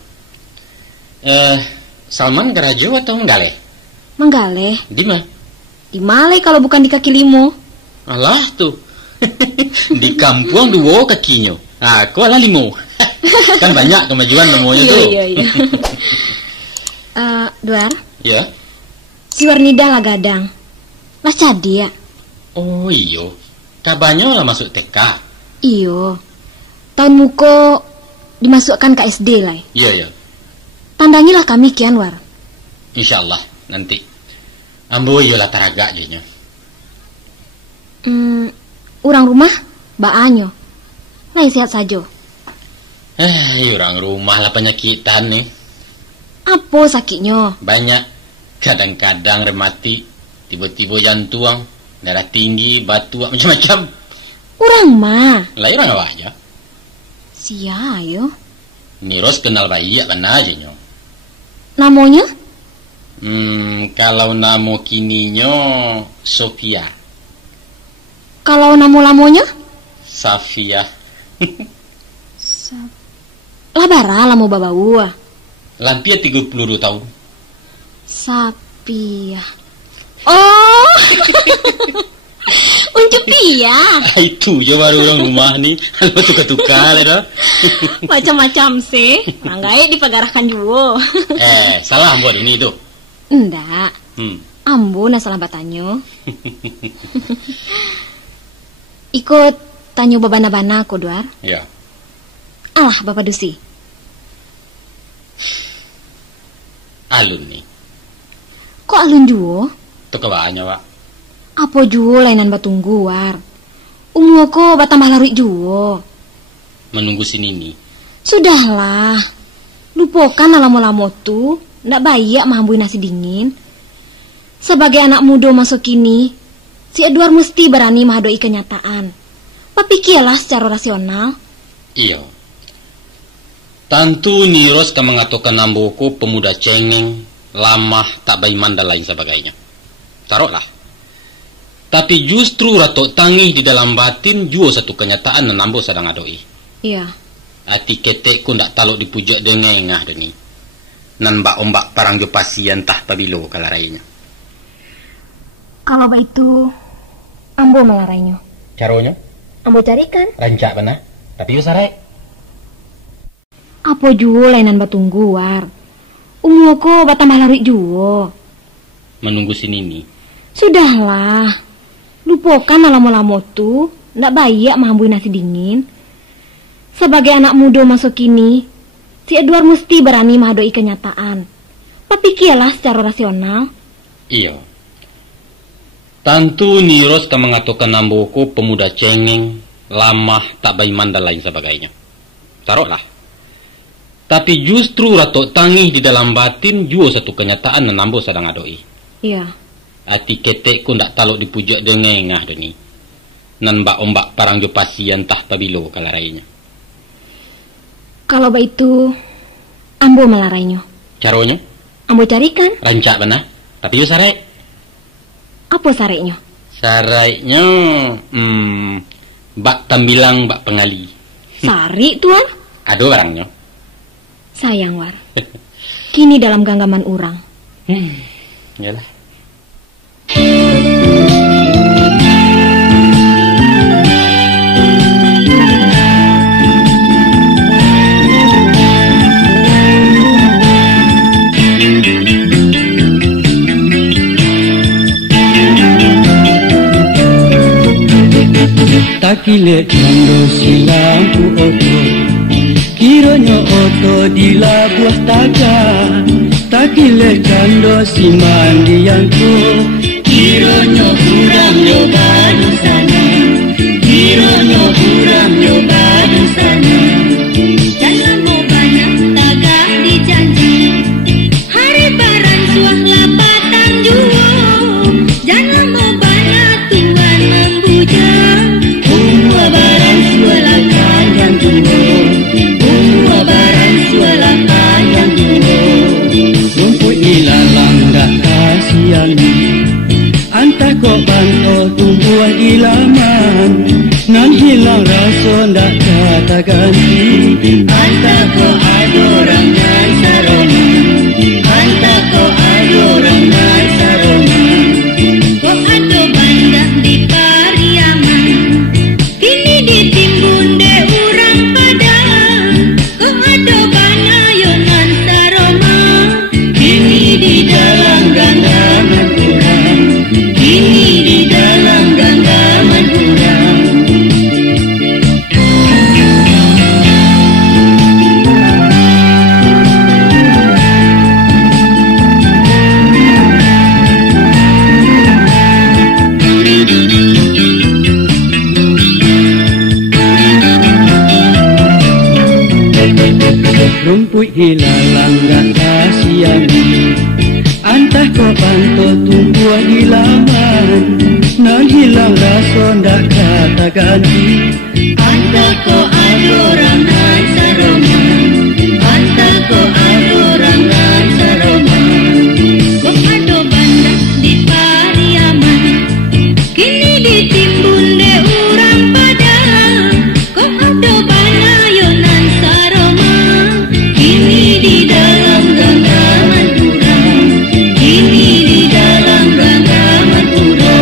Salman Garajo atau Menggale? Menggale. Di mana? Di Malai kalau bukan di kaki limo. Alah tuh. Di kampung dua kakinya. Aku ala limo. Kan banyak kemajuan namanya tuh. Iya. Duar. Ya. Si Warnida lah gadang. Lah cadi ya. Oh iyo. Kabarnya lah masuk TK. Iyo. Tahun muko dimasukkan ke SD lah. Iya. Tandangilah kami kian war. Insyaallah nanti. Ambo iyo lah taraga jadinya. Orang rumah baanyo. Nah sehat saja. Orang rumah lah penyakitan nih. Apa sakitnya? Banyak. Kadang-kadang remati, tiba-tiba jantung, darah tinggi, batu, macam-macam. Orang mah. Lah orang apa aja? Sia yo. Niros kenal bayi ya benar aja nyo. Namanya? Kalau namo kininyo Sofia. Kalau namo-lamonya? Safia. Labara lamo babau. Lampia 32 tahun. Sapia. Oh. Unjuk pia. Itu je baru orang rumah ni. Halo tukar-tukar dah. Macam-macam sih. Manggai dipagarahkan juga. Salah buat ini tu. Enggak. Ambo na salah batanyo. Ikut tanyo babana-bana ko Duar. Ya. Alah Bapak Dusi. Alun ni. Kok alun juo? Tu kebaannya, Pak. Apa juo lainan batunggu war? Umur ko batambah larik juo. Menunggu sini ni. Sudahlah. Lupakan alamo-lamo tu. Ndak baik mahambui nasi dingin. Sebagai anak muda masuk kini, si Edward mesti berani menghadapi kenyataan. Papikirlah secara rasional. Iya. Tentu Niros tak mengatakan namboku pemuda cengeng, lamah, tak beriman dan lain sebagainya. Taruhlah. Tapi justru ratok tangih di dalam batin jua satu kenyataan dan nambo sedang adoi. Iya. Hati ketekku ndak taluk dipujak dengengah deni. Nan ombak parang jo pasien tah pabilo kalarainya. Kalau begitu, ambo melarainya. Caranya? Ambo carikan. Rancak benar. Tapi yo sarai. Apa juo lainan batunggu war? Umur ko batambah larik juo. Menunggu sini ni. Sudahlah. Lupakan alamo-lamo tu. Ndak baik mahambui nasi dingin. Sebagai anak muda masuk kini, si Edward mesti berani menghadapi kenyataan. Papikirlah secara rasional. Iya. Tentu Niros ka mengatakan namboko pemuda cengeng, lamah, tak baiman dan lain sebagainya. Taruhlah. Tapi justru ratok tangih di dalam batin juga satu kenyataan dan nambo sedang adoi. Iya. Ati ketek ku ndak taluk dipujak dengengah doni. Nan mbak ombak parang jo pasien tah pabilo kalarainya. Kalau itu, ambo melarainya. Caranya? Ambo carikan. Rancak benar. Tapi yo sarek. Apa sareknya? Sareknya, bak tambilang bak pengali. Sari tuan? Aduh barangnya. Sayang war. Kini dalam genggaman urang. Yalah. Takile cando si lampu oto, kiranya oto di labuah taga. Takile cando si mandianku, kiranya kurang yoga di sana. Kiranya kurang yoga di sana. Jangan mau banyak tagah dijanji, hari barang suah lapatan juo. Jangan mau banyak tuan membujang, Umwa barang suala kayang duo, umwa barang suala kayang duo. Rumput ilalang dak kasiani, antah kok banto tumbuh di laman. Nan hilang rasa ndak kata ganti, antah kok adorang nan sarona, antah kok adorang nan sarona. kok ado bandak di Pariaman, kini ditimbun de urang padang. Kok ado banayonan saroma, Kini di dalam genggaman urang, kini di dalam genggaman urang. Rumput hilalang gak kasiani, antah kau bantu tumbuh di laman. Nan hilang rasa ndak kata ganti, antah kau adorang nan saroma, antah kau adorang nan saroma. kok ado bandak di Pariaman, kini ditimbun de urang padang. Kok ado banayonan saroma, Kini di dalam genggaman urang, kini di dalam genggaman urang.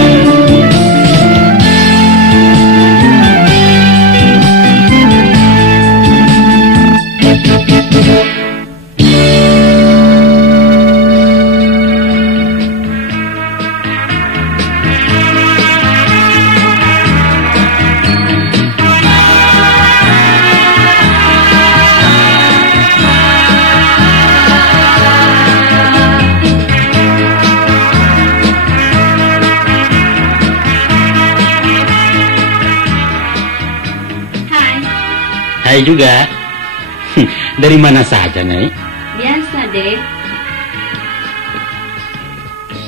Hai juga. Dari mana saja, Nyai? biasa deh.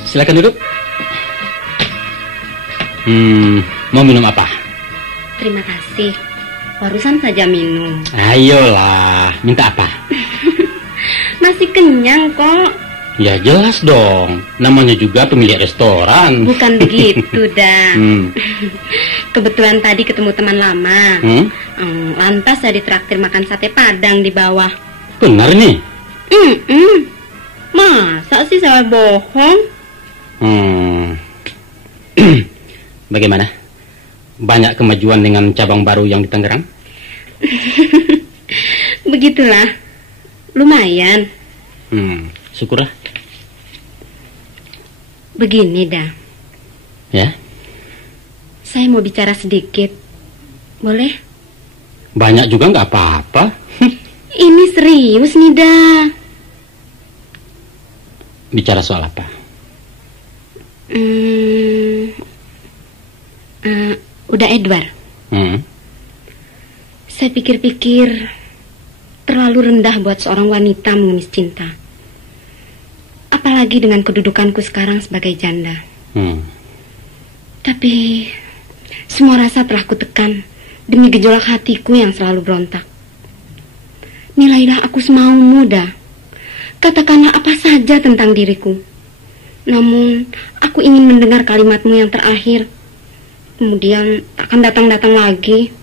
Silakan duduk. Mau minum apa? Terima kasih, barusan saja minum. Ayolah, minta apa? Masih kenyang kok. Ya jelas dong, namanya juga pemilik restoran. Bukan begitu dah. Kebetulan tadi ketemu teman lama. Lantas saya ditraktir makan sate padang di bawah. Benar nih? Masa sih saya bohong? Bagaimana? Banyak kemajuan dengan cabang baru yang di Tangerang? Begitulah, lumayan. Syukurlah. Begini dah, Ya, saya mau bicara sedikit. Boleh? banyak juga nggak apa-apa. Ini serius nih dah. Bicara soal apa? Udah Edward. Saya pikir-pikir terlalu rendah buat seorang wanita mengemis cinta. Apalagi dengan kedudukanku sekarang sebagai janda. Tapi semua rasa telah kutekan demi gejolak hatiku yang selalu berontak. Nilailah aku semaumu, dah. Katakanlah apa saja tentang diriku. Namun, aku ingin mendengar kalimatmu yang terakhir. Kemudian akan datang-datang lagi.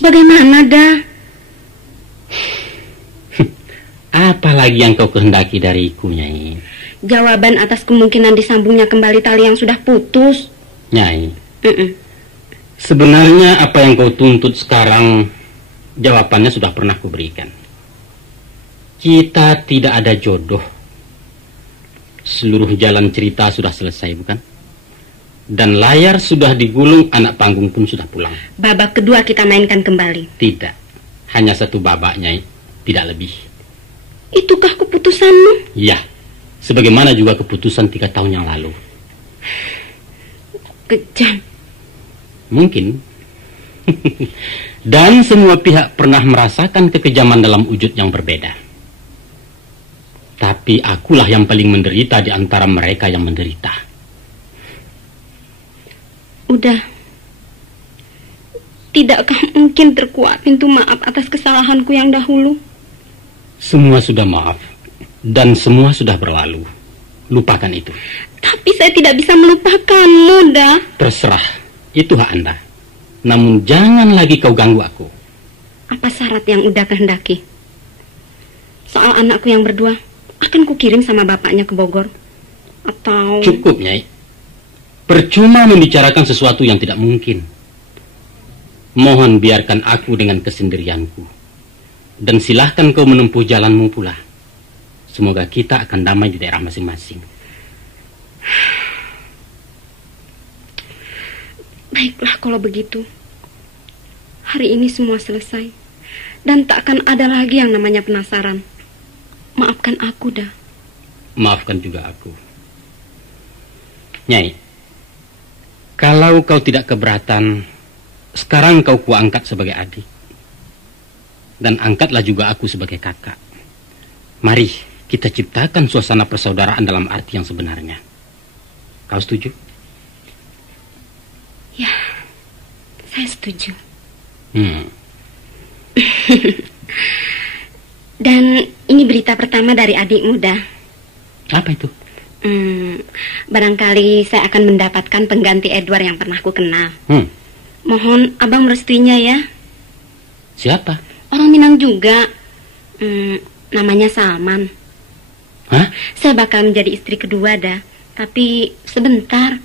Bagaimana, dah? Apa lagi yang kau kehendaki dariku, Nyai? Jawaban atas kemungkinan disambungnya kembali tali yang sudah putus. Nyai, sebenarnya apa yang kau tuntut sekarang, jawabannya sudah pernah kuberikan. Kita tidak ada jodoh. Seluruh jalan cerita sudah selesai, bukan? Dan layar sudah digulung, anak panggung pun sudah pulang. Babak kedua kita mainkan kembali. Tidak, hanya satu babak, Nyai, tidak lebih. Itukah keputusanmu? Ya, sebagaimana juga keputusan 3 tahun yang lalu. Kejam. Mungkin. Dan semua pihak pernah merasakan kekejaman dalam wujud yang berbeda. Tapi akulah yang paling menderita di antara mereka yang menderita. Udah. Tidakkah mungkin terkuat pintu maaf atas kesalahanku yang dahulu? Semua sudah maaf. Dan semua sudah berlalu. Lupakan itu. Tapi saya tidak bisa melupakanmu, dah. Terserah. Itu hak Anda. Namun jangan lagi kau ganggu aku. Apa syarat yang udah kehendaki? Soal anakku yang berdua, akan kukirim sama bapaknya ke Bogor. Atau... Cukup, Nyai. Percuma membicarakan sesuatu yang tidak mungkin. Mohon biarkan aku dengan kesendirianku. Dan silahkan kau menempuh jalanmu pula. Semoga kita akan damai di daerah masing-masing. Baiklah kalau begitu. Hari ini semua selesai. Dan tak akan ada lagi yang namanya penasaran. Maafkan aku, dah. Maafkan juga aku. Nyai, kalau kau tidak keberatan, sekarang kau kuangkat sebagai adik. Dan angkatlah juga aku sebagai kakak. Mari kita ciptakan suasana persaudaraan dalam arti yang sebenarnya. Kau setuju? Ya, saya setuju. Dan ini berita pertama dari adik muda. Apa itu? Barangkali saya akan mendapatkan pengganti Edward yang pernah ku kenal. Mohon abang merestuinya ya. Siapa? Orang Minang juga. Namanya Salman. Hah? Saya bakal menjadi istri kedua, dah. Tapi sebentar.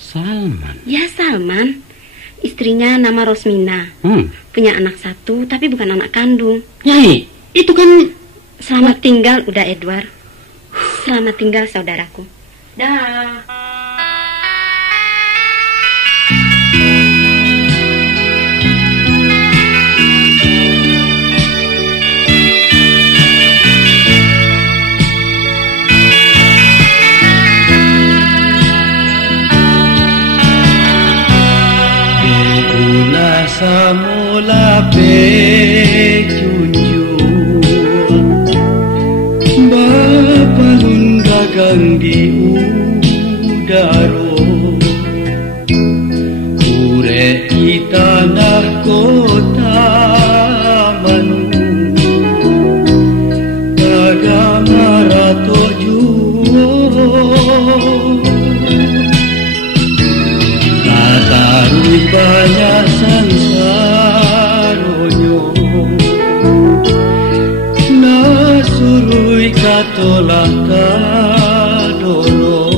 Salman? Ya, Salman. Istrinya nama Rosmina. Punya anak 1, tapi bukan anak kandung. Nyai, itu kan... Selamat tinggal, udah Edward. Selamat tinggal, saudaraku. Dah. Samula pejunjung Bapalun dagang di udaro Ure di tanah kota Manu Dagang marato juo Tatarui banyak tolak kadoro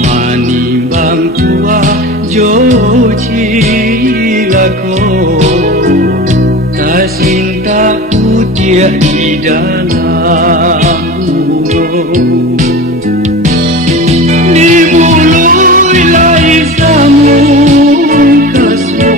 manimbang tua joji lako tasinta putih di dalam gunung di bulu ilai samu kasmu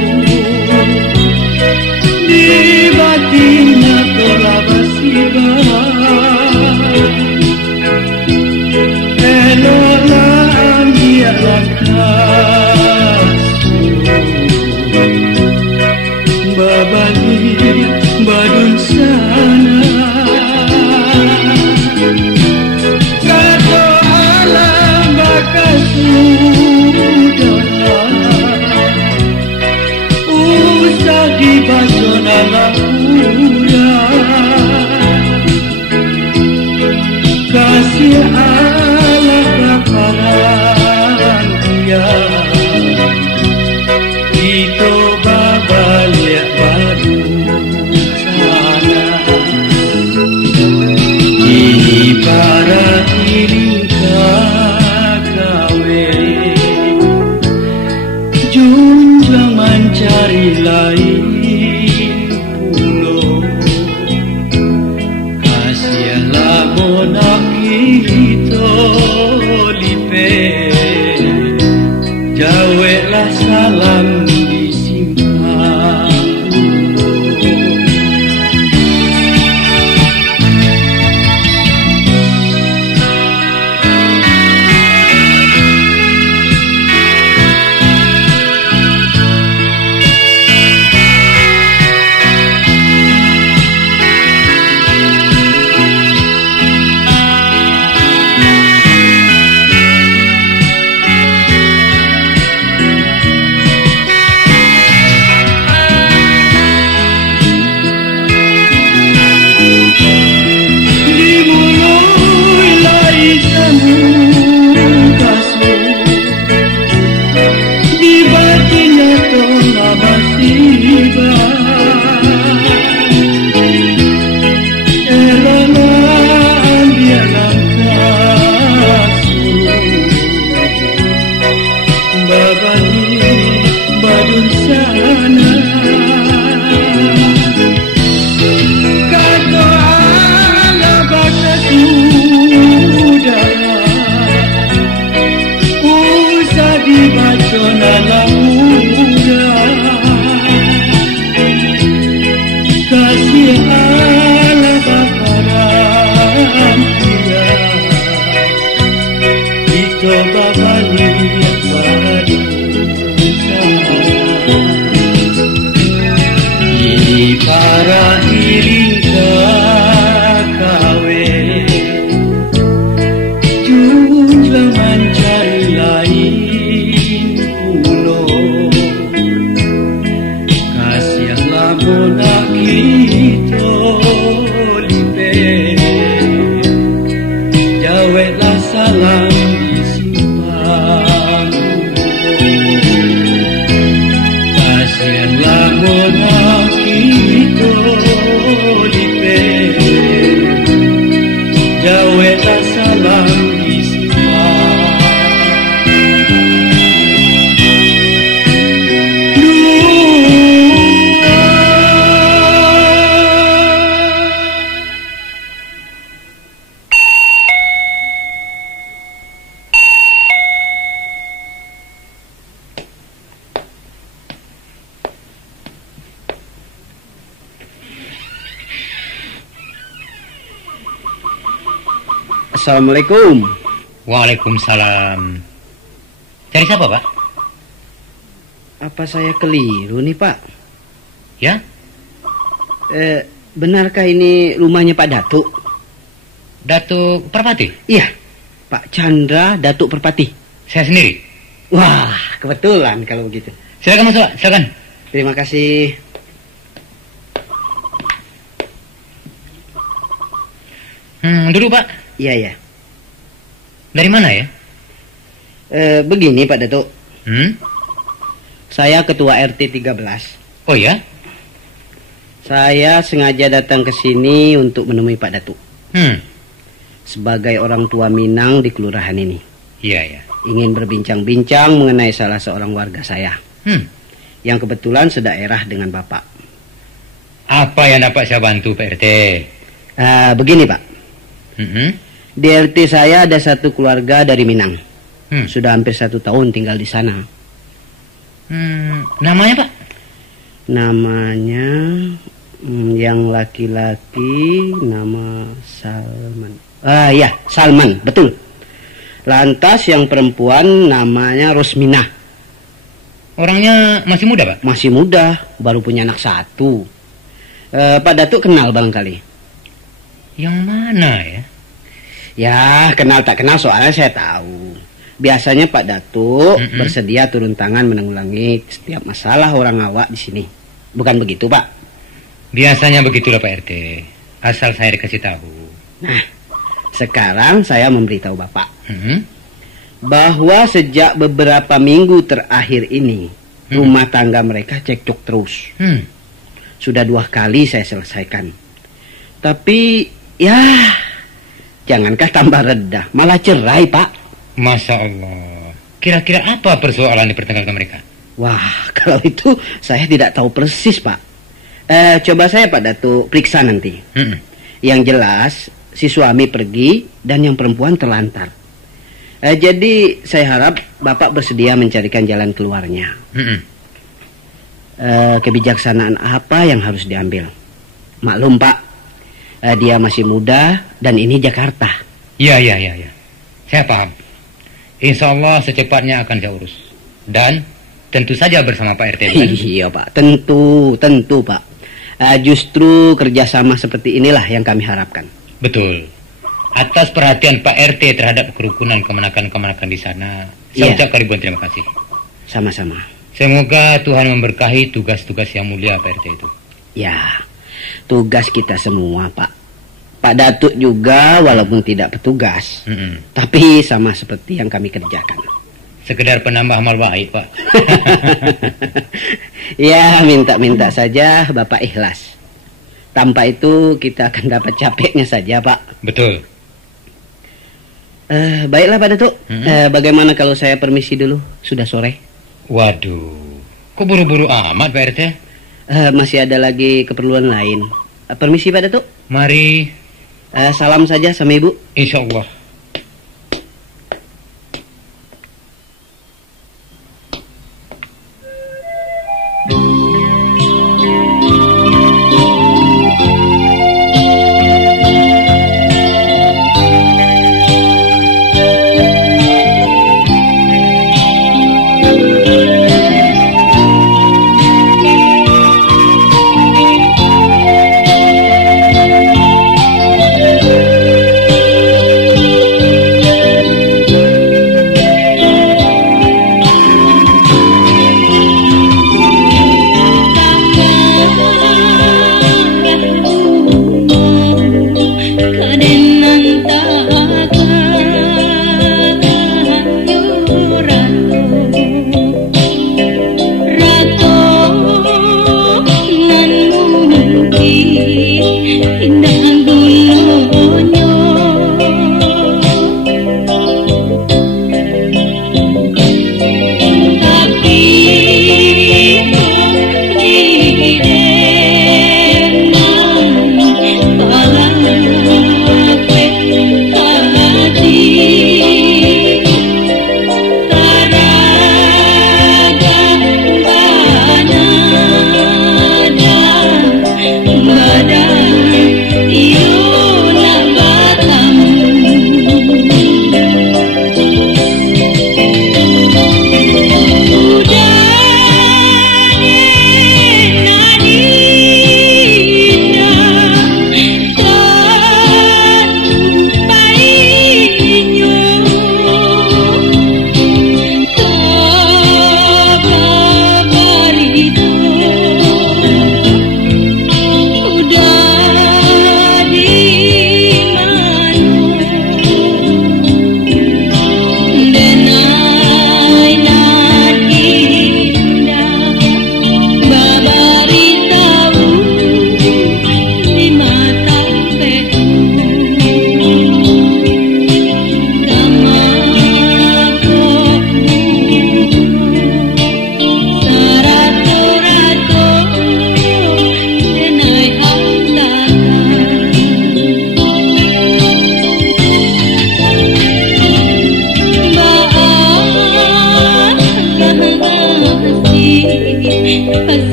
Assalamualaikum. Waalaikumsalam. Cari siapa, Pak? Apa saya keliru nih, Pak? Ya? Benarkah ini rumahnya Pak Datuk? Datuk Perpati? Iya, Pak Chandra Datuk Perpati. Saya sendiri. Wah, kebetulan kalau begitu. Silakan masuk, silakan. Terima kasih. Duduk, Pak. Iya, ya. Dari mana ya? Begini, Pak Datuk. Saya ketua RT 13. Oh ya? Saya sengaja datang ke sini untuk menemui Pak Datuk. Sebagai orang tua Minang di kelurahan ini. Iya, ya. Ingin berbincang-bincang mengenai salah seorang warga saya. Yang kebetulan sedaerah dengan Bapak. Apa yang dapat saya bantu, Pak RT? Begini, Pak. Di RT saya ada satu keluarga dari Minang. Sudah hampir 1 tahun tinggal di sana. Namanya, Pak? Namanya yang laki-laki nama Salman. Ya, Salman, betul. Lantas yang perempuan namanya Rosminah. Orangnya masih muda, Pak? Masih muda, baru punya anak 1. Pak Datuk kenal barangkali? Yang mana ya? Ya, kenal tak kenal soalnya saya tahu. Biasanya Pak Datuk bersedia turun tangan menanggulangi setiap masalah orang awak di sini. Bukan begitu, Pak? Biasanya begitulah, Pak RT. Asal saya dikasih tahu. Nah, sekarang saya memberitahu Bapak bahwa sejak beberapa minggu terakhir ini rumah tangga mereka cekcok terus. Sudah 2 kali saya selesaikan. Tapi ya, jangankah tambah reda, malah cerai, Pak. Masya Allah. Kira-kira apa persoalan di pertengkaran mereka? Wah, kalau itu saya tidak tahu persis, Pak. Coba saya Pak Datuk periksa nanti. Yang jelas si suami pergi dan yang perempuan terlantar. Jadi saya harap Bapak bersedia mencarikan jalan keluarnya. Kebijaksanaan apa yang harus diambil? Maklum, Pak, dia masih muda dan ini Jakarta. Ya. Saya paham. Insya Allah secepatnya akan saya urus. Dan tentu saja bersama Pak RT. Iya, Pak. Tentu Pak. Justru kerjasama seperti inilah yang kami harapkan. Betul. Atas perhatian Pak RT terhadap kerukunan kemenakan-kemenakan di sana, saya ucapkan ribuan terima kasih. Sama-sama. Semoga Tuhan memberkahi tugas-tugas yang mulia Pak RT itu. Ya, tugas kita semua, Pak. Pak Datuk juga walaupun tidak petugas, tapi sama seperti yang kami kerjakan. Sekedar penambah amal baik, Pak. Ya, minta-minta saja Bapak ikhlas. Tanpa itu kita akan dapat capeknya saja, Pak. Betul. Baiklah Pak Datuk. Bagaimana kalau saya permisi dulu? Sudah sore. Waduh, kok buru-buru amat Pak RT? Masih ada lagi keperluan lain. Permisi Pak Datuk. Mari. Salam saja sama Ibu. Insya Allah.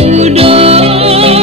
Udah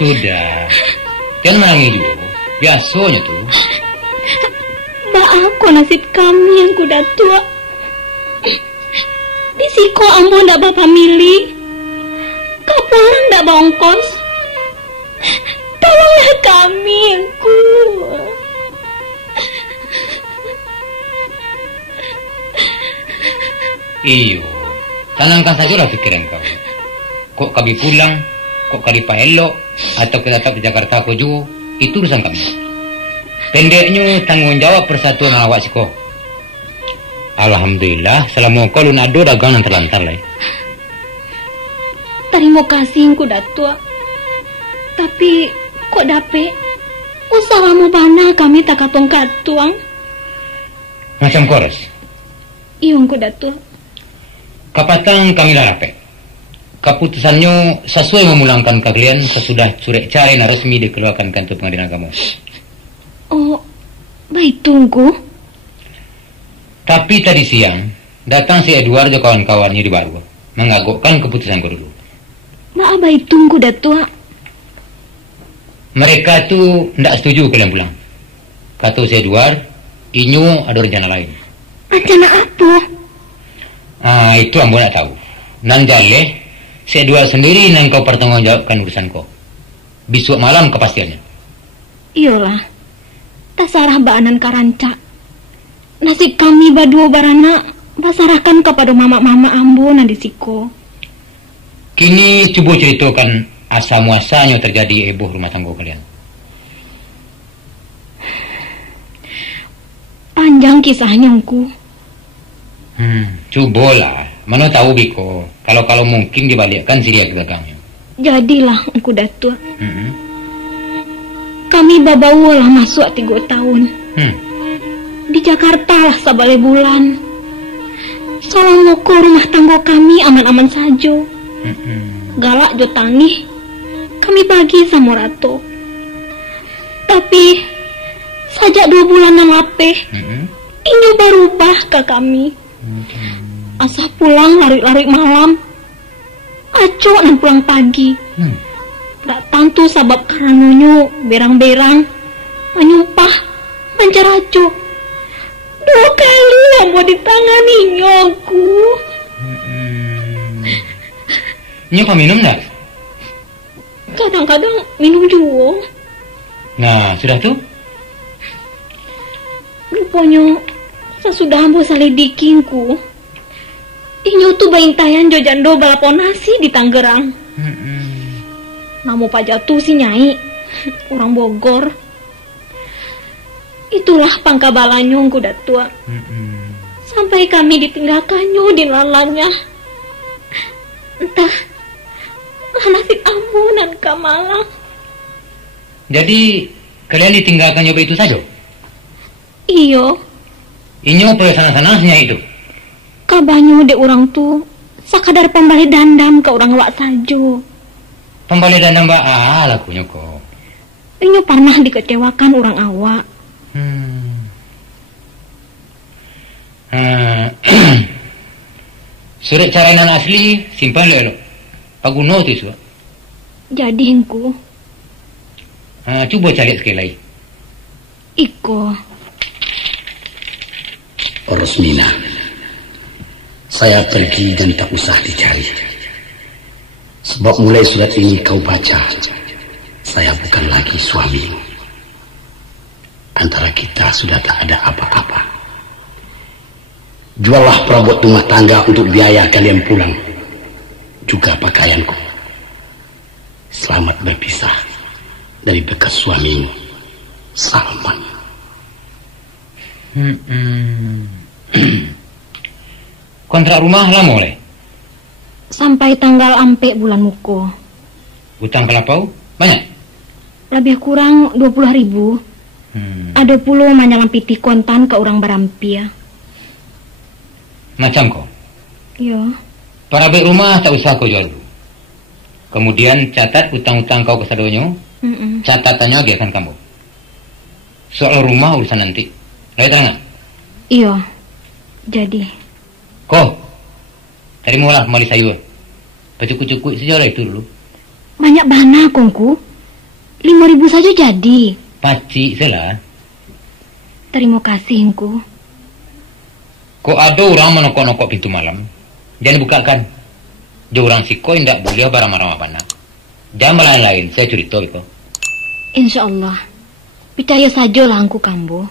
Sudah, jangan menangis dulu. Biasanya tuh. Maaf nasib kami yang kuda tua. Disiko ambo ndak bapak milih. Kapulang ndak bongkos. Tolonglah kami ku. Iyo, tenangkan sajalah pikiran kau. Kok kami pulang, kok kali paelok, atau kita tetap di Jakarta aku juga, itu urusan kami. Pendeknya tanggung jawab persatuan awak siko. Alhamdulillah, selama kau lunado dagangan terlantar lah. Terima kasih kuda tua. Tapi kok dape usahamu bana kami tak katong-katong. Macam kores. Iya kuda tua. Kapatang kami dah dapat. Keputusannya sesuai memulangkan kalian sesudah curek cari na resmi dikeluarkan kantor pengadilan agama. Oh, baik tunggu. Tapi tadi siang datang si Edward dan kawan-kawannya di Baru mengagukkan keputusanku dulu. Maaf baik tunggu datua. Mereka tuh tidak setuju kalian pulang. Kata si Edward, inyo ada rencana lain. Rencana apa? Ah, itu ambo nak tahu. Nan jale, si Edward sendiri yang kau pertanggungjawabkan urusan kau. Besok malam kepastiannya. Iyalah, tasarah baanan karanca. Nasib kami berdua barana basarahkan kepada mama-mama ambo nadisiko. Kini coba ceritakan asal muasalnya terjadi heboh rumah tangga kalian. Panjang kisahnya engku. Cobalah, mana tahu Biko. Kalau mungkin dibalikkan si dia ke belakangnya. Jadilah engku datua. Kami babawa lah masuk 3 tahun. Di Jakarta lah sabale bulan. Solomoko rumah tangga kami aman-aman saja. Galak jo tangih. Kami bagi sama Rato. Tapi sajak 2 bulan yang lapeh, ini berubah ke kami. Asa pulang lari-lari malam, aco dan pulang pagi. Tak tentu sabab karanonyo berang-berang, menyumpah, menceraco. 2 kali yang mau ditangani nyoku. Nyoka minum dah? Kadang-kadang minum juga. Nah, sudah tuh? Rupanya sesudah ambo salidikinku, inyo tuh baintayan jojando balapon nasi di Tangerang. Namu Pak Jatuh si Nyai, orang Bogor. Itulah pangkabalannya kuda tua. Sampai kami ditinggalkannya di lalanya. Entah nasib Ambo dan Kamala. Jadi kalian ditinggalkan nyoba itu saja? Iyo. Inyo pada sana-sananya itu? Kabanyo de orang tu sakadar pembalik dandam ke orang awak saja. Pembalik dandam ba lakunya kok. Inyo pernah dikecewakan orang awak. Surat carainan asli simpan lo. Paguno tu surat. Jadi engku. Coba cari sekali lagi. Iko. Rosmina, saya pergi dan tak usah dicari. Sebab mulai surat ini kau baca, saya bukan lagi suamimu. Antara kita sudah tak ada apa-apa. Juallah perabot rumah tangga untuk biaya kalian pulang. Juga pakaianku. Selamat berpisah dari bekas suamimu, Salman. Kontrak rumah lama oleh? Sampai tanggal ampe bulan muko. Utang kelapau banyak? Lebih kurang 20.000. Ada puluh manyalam-piti kontan ke orang barampia. Macam kau? Iya. Parabek rumah tak usah kau jual dulu. Kemudian catat utang-utang kau ke sadonyo. Catatannya lagi akan kamu. Soal rumah urusan nanti. Lagi terang? Iya. Jadi. Kau? Tadi mula kembali sayur. Pacukuk-cukuk sejarah itu dulu. Banyak bana kongku. 5.000 saja jadi. Paci salah. Terima kasih engku. Kok ada orang menokok-nokok pintu malam? Jangan bukakan. Dia orang si kau tidak boleh barang-barang apa-apa. Jangan lain-lain. Saya cerita itu. Insya Allah. Percaya saja lah engku kambo.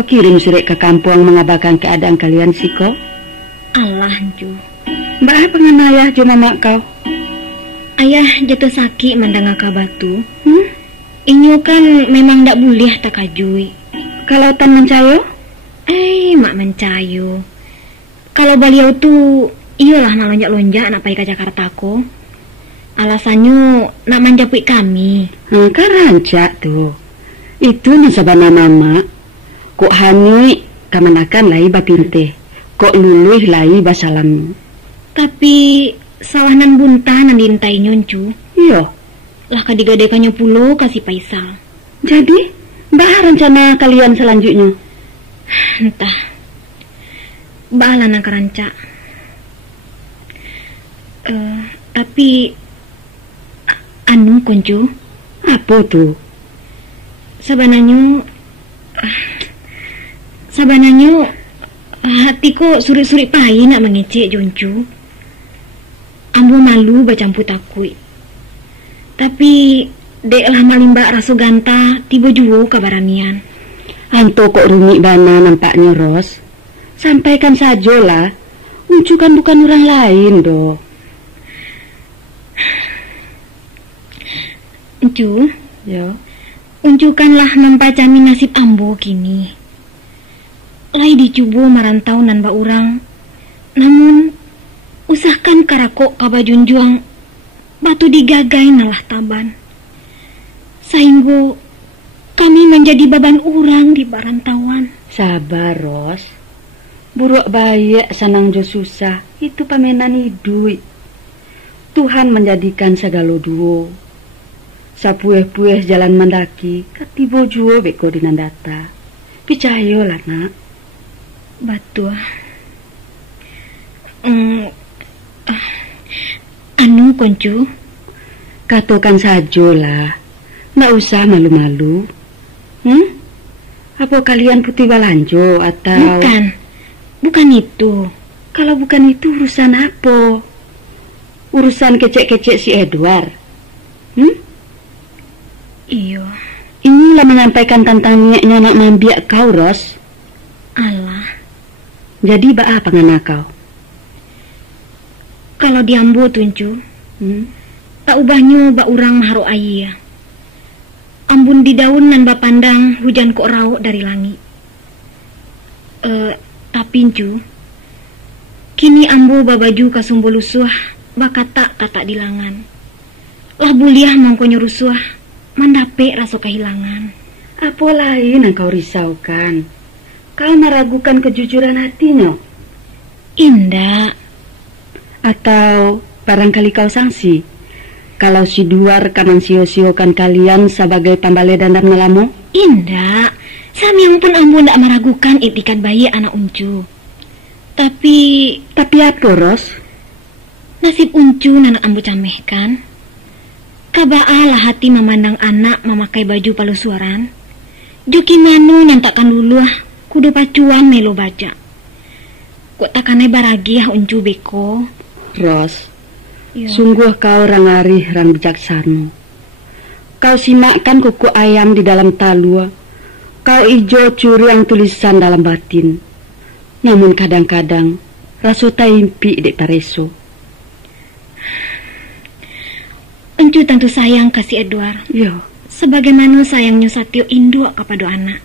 kau kirim surat ke kampung mengabarkan keadaan kalian siko? Alah, Ju. Mbak pengen ayah cuma mak kau? Ayah jatuh sakit mendengar kabar tu. Inyo kan memang tak boleh tak kajui. Kalau tan mencayo? Mak mencayo. Kalau beliau tu iyalah nak lonjak-lonjak nak pergi ke Jakarta ko. Alasannya nak menjapui kami. Kan rancak tu. Itu ni sabana mama. Kok hani kamanakan lai bapinte. Kok luluh lai basalam. Tapi salahan buntah nan diintai nyoncu. Iya. Lah kadigadekannya pulo kasih Faisal. Jadi, mbak rencana kalian selanjutnya? Entah. Mbak nang kerancak. Tapi anu koncu. Apa tu? Sabananyo hatiku suri-suri pai nak mengecek joncu. Ambo malu bacampu takui. Tapi dek lah malimba raso ganta tiba juwo kabaranian. Anto kok rumik bana nampaknya Ros. Sampaikan sajalah. Uncu kan bukan orang lain doh. Uncu, ya. Uncukanlah mempacami nasib ambo kini. Lai dicubo marantau nan ba urang. Namun usahkan karakok kabajunjuang batu digagai nalah taban. Sehingga kami menjadi beban urang di barantauan. Sabar Ros. Buruk baik sanang jo susah. Itu pamenan hidup. Tuhan menjadikan segala duo. Sapueh-pueh jalan mendaki, katibo juo beko dinandata. Picayo lah nak. Batua. Anu koncu, katakan saja lah. Nggak usah malu-malu. Apa kalian putih balanjo atau? Bukan itu. Kalau bukan itu urusan apa? Urusan kecek-kecek si Edward. Iyo. Inilah menyampaikan tentang nyeknya nak mambiak kau, Ros. Alah. Jadi ba apa ngana kau? Kalau diambo tuncu, tak ubahnya ba urang maharo ayah. Ambun di daun nan ba pandang hujan kok rauk dari langit. Tapi cu, kini ambo ba baju kasumbo lusuh ba kata di langan. Lah buliah mongko nyurusuah. Mendape rasa kehilangan. Apa lain yang kau risaukan? Kau meragukan kejujuran hatinya? Indah. Atau barangkali kau sangsi kalau si Duar kanan sio-siokan kalian sebagai pambale dandam ngelamo? Indah. Samiang pun ambo ndak meragukan itikat bayi anak uncu. Tapi apa, Ros? Nasib uncu anak ambo camehkan. Kabaalah hati memandang anak memakai baju palusuaran. Joki manu yang takkan dulu kudu pacuan melo baca. Kok takane baragi uncu beko. Ros, sungguh kau orang arih, orang bijaksana. Kau simakkan kuku ayam di dalam talua. Kau ijo curi yang tulisan dalam batin. Namun kadang-kadang raso taimpi dek pareso. Encu tentu sayang kasih Edward. Yo. Sebagaimana sayangnya Satyo induk kepada anak.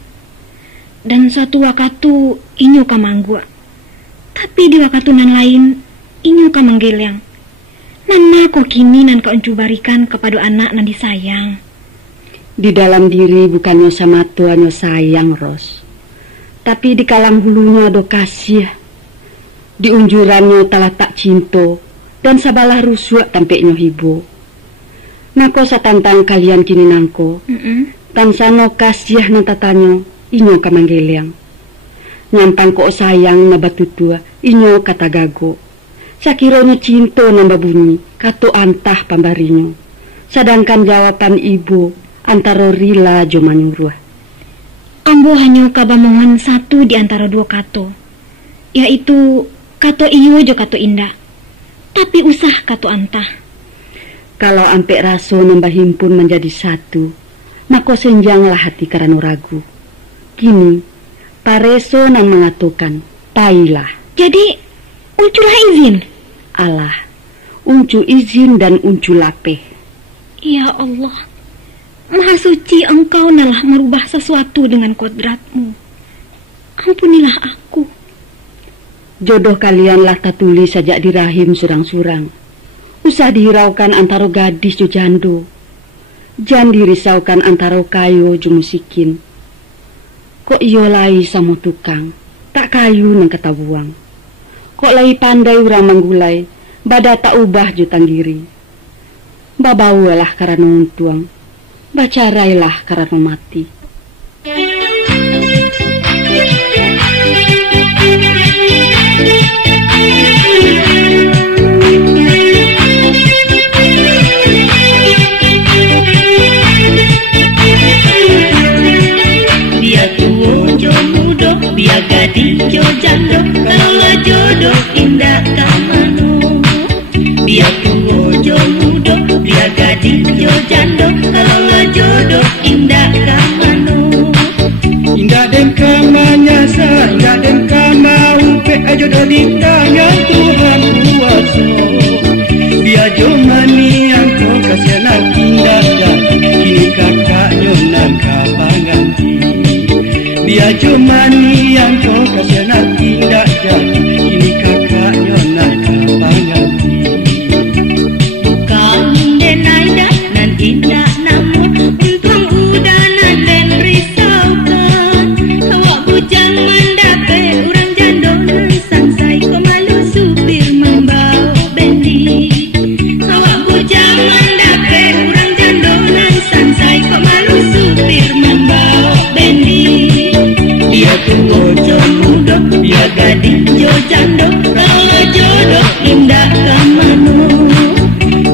Dan suatu waktu inyo kamanggua. Tapi di waktu nan lain inyo kamanggeleng. Nana kok kini nan kau encu barikan kepada anak nan disayang. Di dalam diri bukannya sama tuannya sayang, Ros. Tapi di kalam hulunya do kasih. Di unjurannya telah tak cinta. Dan sabalah rusuh tampeknya hibo. Nako satantang kalian kini nangko. Tan sano kasih natatanyo inyo kamanggeleng. Nyampang kok sayang na batutua inyo kata gago. Sakironyo cinta namba bunyi kato antah pambarinyo. Sedangkan jawaban ibu antara rila jo manyuruh. Ambo hanya kabamongan satu di antara dua kato. Yaitu kato iyo jo kato indah. Tapi usah kato antah. Kalau ampek raso nambah himpun menjadi satu, maka senjanglah hati karena ragu. Kini, Pareso nang mengatukan, pailah. Jadi, unculah izin? Alah, uncu izin dan uncu lapeh. Ya Allah, Maha Suci Engkau nalah merubah sesuatu dengan kodratmu. Ampunilah aku. Jodoh kalianlah tatuli sajak di rahim surang-surang. Usah dihiraukan antara gadis jo jando. Jan dirisaukan antara kayo jo musikin. Kok iyo lai sama tukang, tak kayu nang ketabuang. Kok lai pandai urang manggulai, bada tak ubah jo tanggiri. Babawalah karena untuang, bacarailah karena mati. Biar gadis jo jando, kalau jodoh indah kamano. Biar tua jo muda, biar gadis jo jando, kalau jodoh indah kamano. Indah dan kamanya sa, indah dan kama upe jodoh di tangan Tuhan kuasa. Biar jo mani yang kau kasih nak indah dan kini kakaknya nak kapanganti. Biar cumani yang kau kasih nak tindak jadi ini kakaknya nak kapanganti. Kau denai dah nan indah namun untung udah nan den risaukan. Awak bujang mendape orang jando nan sangsai kau malu supir membawa bendi. Awak bujang mendape orang jando nan sangsai kau malu supir membawa bendi. Dia tua jo muda, dia gadis jo jando, kalau jodoh indah kamano.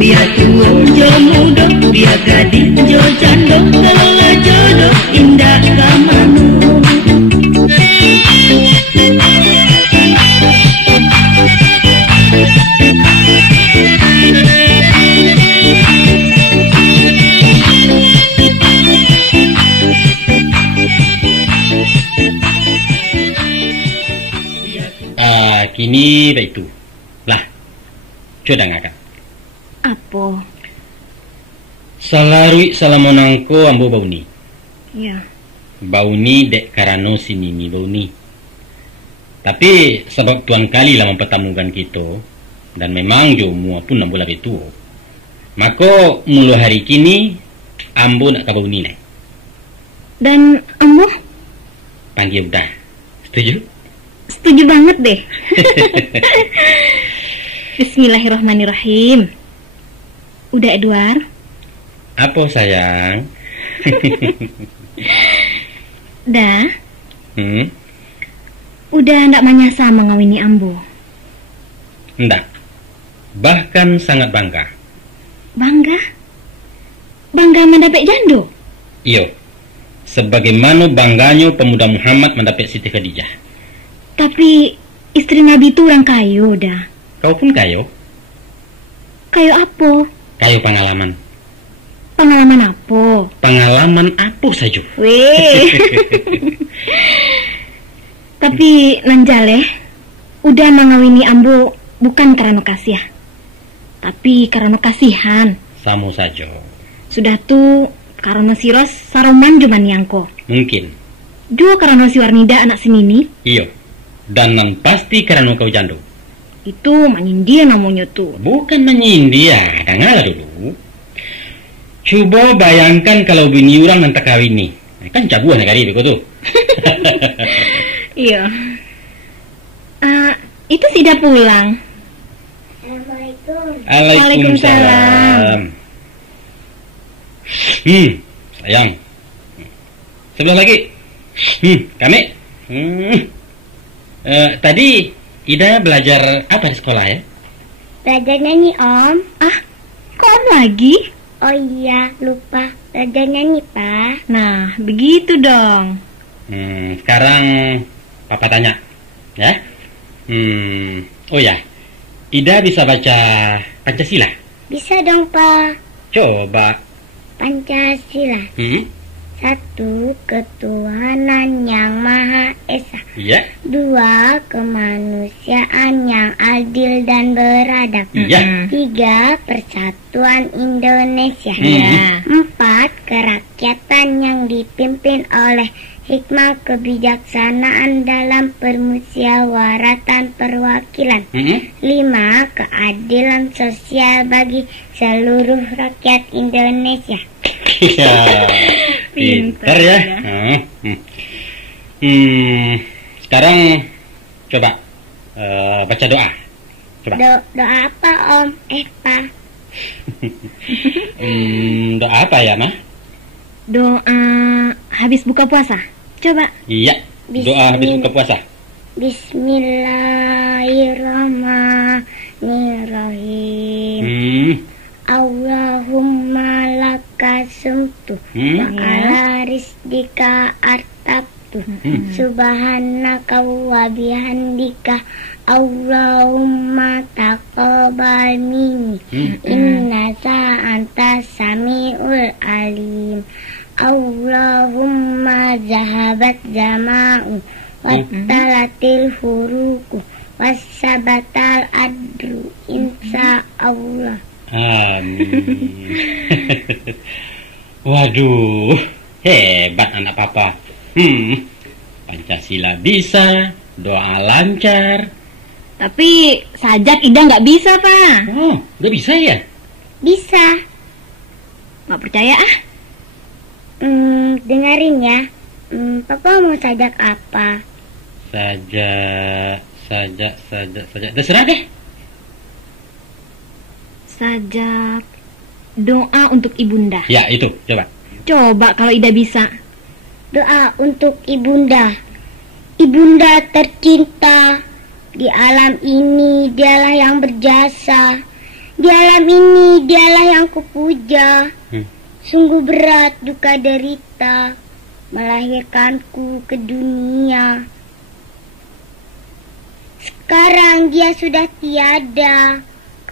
Dia tua jo muda, dia gadis jo jando, kalau jodoh indah kamano. Kini dah itu. Lah, coba ngakak. Apa? Salarui salamonangko ambo bauni. Ya. Bauni dek karano sinini bauni. Tapi sebab tuan kali lah mempertemukan kita dan memang jo mua pun ambo lebih tua. Maka mula hari kini ambo nak ke bauni nih. Dan ambo? Panggil dah. Setuju? Setuju banget deh. Bismillahirrahmanirrahim. Udah Edward? Apa sayang? Dah. Udah ndak manyasa mengawini ambo? Ndak. Bahkan sangat bangga. Bangga? Bangga mendapat jando? Iyo. Sebagaimana bangganya pemuda Muhammad mendapat Siti Khadijah. Tapi istri Nabi itu orang kayo dah. Kau pun kayo? Kayo apa? Kayo pengalaman. Pengalaman apa? Pengalaman apa saja? Weh. Tapi nanjale, udah mengawini ambo bukan karena kasih, tapi karena kasihan. Sama saja. Sudah tuh karena siros saroman cuman yangko. Mungkin. Dua karena si Warnida anak senini. Iyo. Dan nan pasti karena kau jando. Itu menyindia namanya tuh. Bukan menyindia, dengar dulu. Coba bayangkan kalau bini orang nanti kawin nih. Kan jagoan negara itu tuh. Iya. Itu sudah pulang. Assalamualaikum. Waalaikumsalam. Sayang. Sebelah lagi. Kami. Tadi Ida belajar apa di sekolah ya? Belajar nyanyi, Om. Ah, kok Om lagi? Oh iya, lupa. Belajar nyanyi, Pak. Nah, begitu dong. Sekarang Papa tanya, ya? Oh ya, Ida bisa baca Pancasila? Bisa dong, Pak. Coba. Pancasila. 1. Ketuhanan yang Maha Esa. Iya. 2. Kemanusiaan yang adil dan beradab. Iya. 3. Persatuan Indonesia. Iya. 4. Kerakyatan yang dipimpin oleh hikmah kebijaksanaan dalam permusyawaratan perwakilan. 5. Keadilan sosial bagi seluruh rakyat Indonesia. Ya, pintar ya. Sekarang coba baca doa. Coba. Doa apa Om? Pak. Doa apa ya, Ma? Doa habis buka puasa. Coba. Iya, doa habis buka puasa. Bismillahirrahmanirrahim. Allahumma laka sumtu wa ala rizqika artabtu subhanaka wa bihamdika Allahumma taqabbal minni innaka antas samiul alim. Allahumma zahabat jama'u wattalatil huruku wassabatal adru insya Allah. Amin. Waduh, hebat anak papa. Pancasila bisa, doa lancar. Tapi sajak Ida nggak bisa, Pak. Oh, nggak bisa ya? Bisa. Nggak percaya ah? Dengerin ya. Papa mau sajak apa? Sajak. Terserah deh. Sajak doa untuk ibunda. Ya, itu, coba. Coba kalau Ida bisa. Doa untuk ibunda. Ibunda tercinta. Di alam ini dialah yang berjasa. Di alam ini dialah yang kupuja. Sungguh berat duka derita melahirkanku ke dunia. Sekarang dia sudah tiada,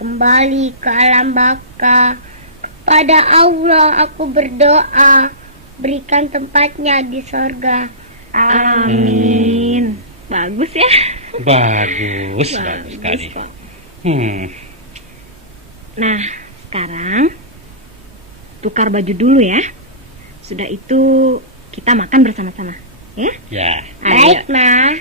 kembali ke alam baka. Kepada Allah aku berdoa, berikan tempatnya di sorga. Amin. Bagus ya? Bagus sekali. Nah, sekarang tukar baju dulu ya. Sudah itu kita makan bersama-sama, ya? Ya. Baik, Ma.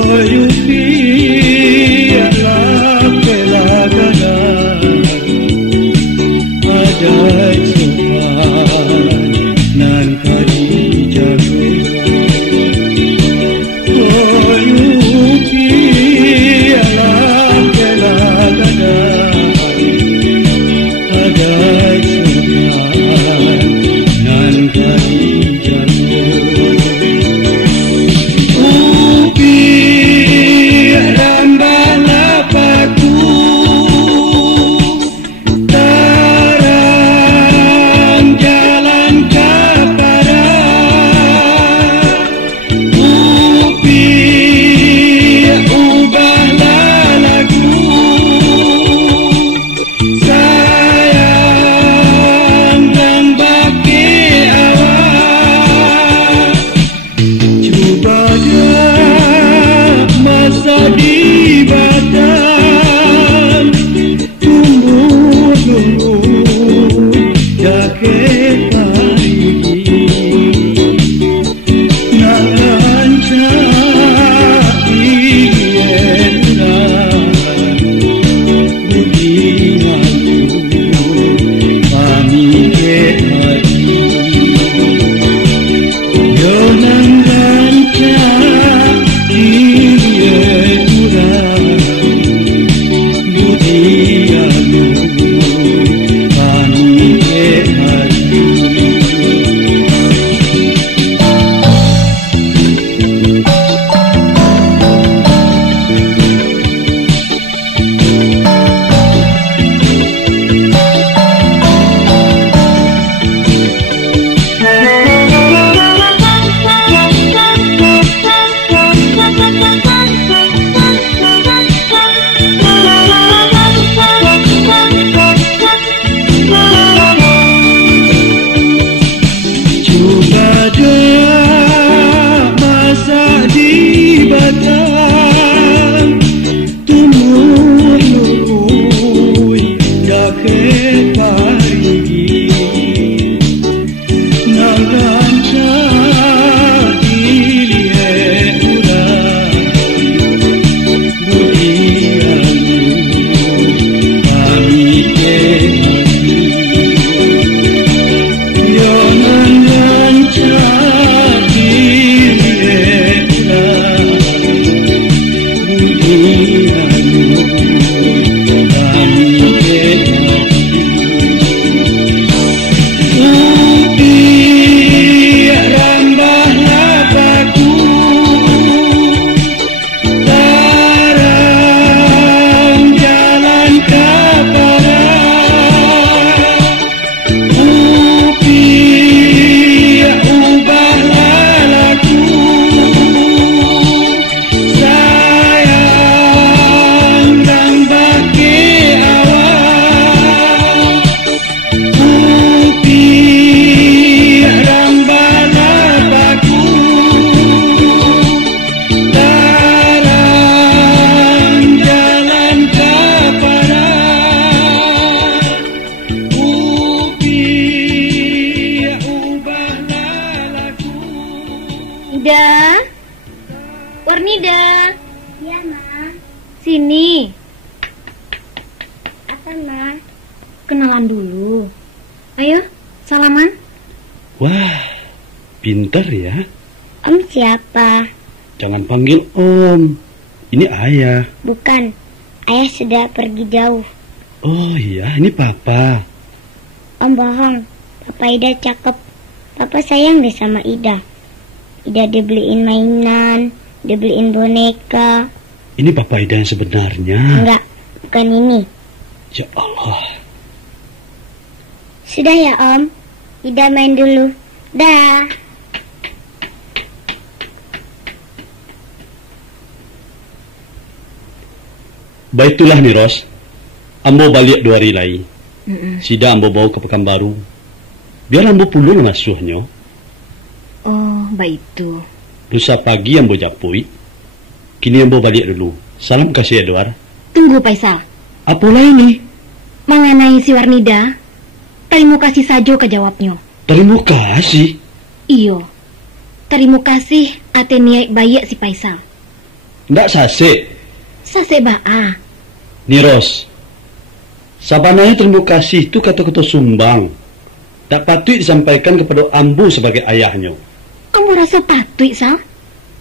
Sayupi adalah Warnida. Warnida. Iya, Ma. Sini. Apa, Ma? Kenalan dulu. Ayo, salaman. Wah, pintar ya. Om siapa? Jangan panggil Om. Ini Ayah. Bukan. Ayah sudah pergi jauh. Oh iya, ini Papa. Om bohong. Papa Ida cakep. Papa sayang deh sama Ida. Ida dibeliin mainan, dibeliin boneka. Ini Papa Ida yang sebenarnya. Enggak, bukan ini. Ya Allah. Sudah ya, Om. Ida main dulu. Dah. Baiklah nih Ros. Ambo balik 2 hari lagi. Sida ambo bawa ke Pekanbaru. Biar ambo pulang ngasuhnya. Oh, baik itu. Lusa pagi ambo japui. Kini ambo balik dulu. Salam kasih Edward. Tunggu Paisal. Apalah ini? Mengenai si Warnida, terima kasih saja kejawabnya. Terima kasih? Iyo. Terima kasih ate niai bayi si Paisal. Ndak sase. Sase baa. Niros. Sabananya terima kasih itu kata-kata sumbang. Tak patut disampaikan kepada ambo sebagai ayahnya. Kamu rasa patut, Sal?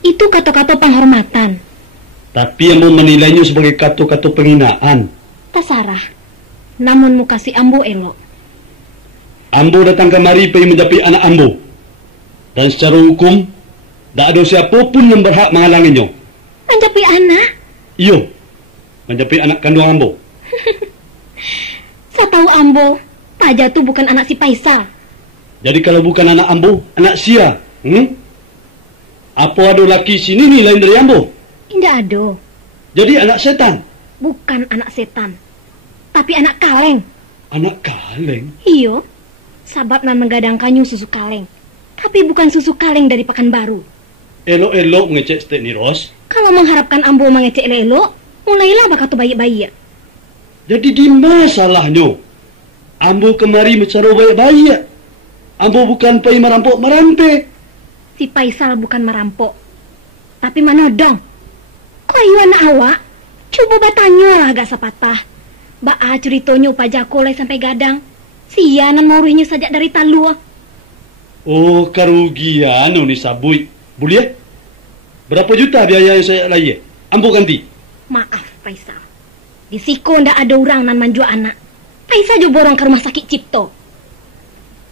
Itu kata-kata penghormatan. Tapi ambo menilainya sebagai kata-kata penghinaan. Tasarah. Namun mu kasih ambo elok. Ambo datang kemari pergi menjapi anak ambo. Dan secara hukum, tak ada siapapun yang berhak menghalanginya. Menjapi anak? Iyo, menjapi anak kandung ambo. Saya tahu ambo, Pak Jatuh bukan anak si Paisal. Jadi kalau bukan anak ambo, anak sia? Apa ada laki sini ni lain dari ambo? Tidak ada. Jadi anak setan? Bukan anak setan, tapi anak kaleng. Anak kaleng? Iyo, sabab nan menggadangkannya susu kaleng. Tapi bukan susu kaleng dari Pekanbaru. Elok-elok mengecek stek ni Ros. Kalau mengharapkan ambo mengecek elok, mulailah bakal bayi-bayi. Jadi di mana salahnya? Ambo kemari mencari bayi-bayi. Ambo bukan pergi merampok-merampe. Si Paisal bukan merampok, tapi menodong. Kok iya anak awak? Coba batanya lah agak sepatah. Baa ceritonya pajako lay sampai gadang. Sianan mauruhnya saja dari talua. Oh, kerugian ni sabui. Boleh? Berapa juta biaya yang saya layar? Ambo ganti. Maaf, Paisal. Di Siko ndak ada orang nan manjua anak. Paisal juga borong ke rumah sakit Cipto.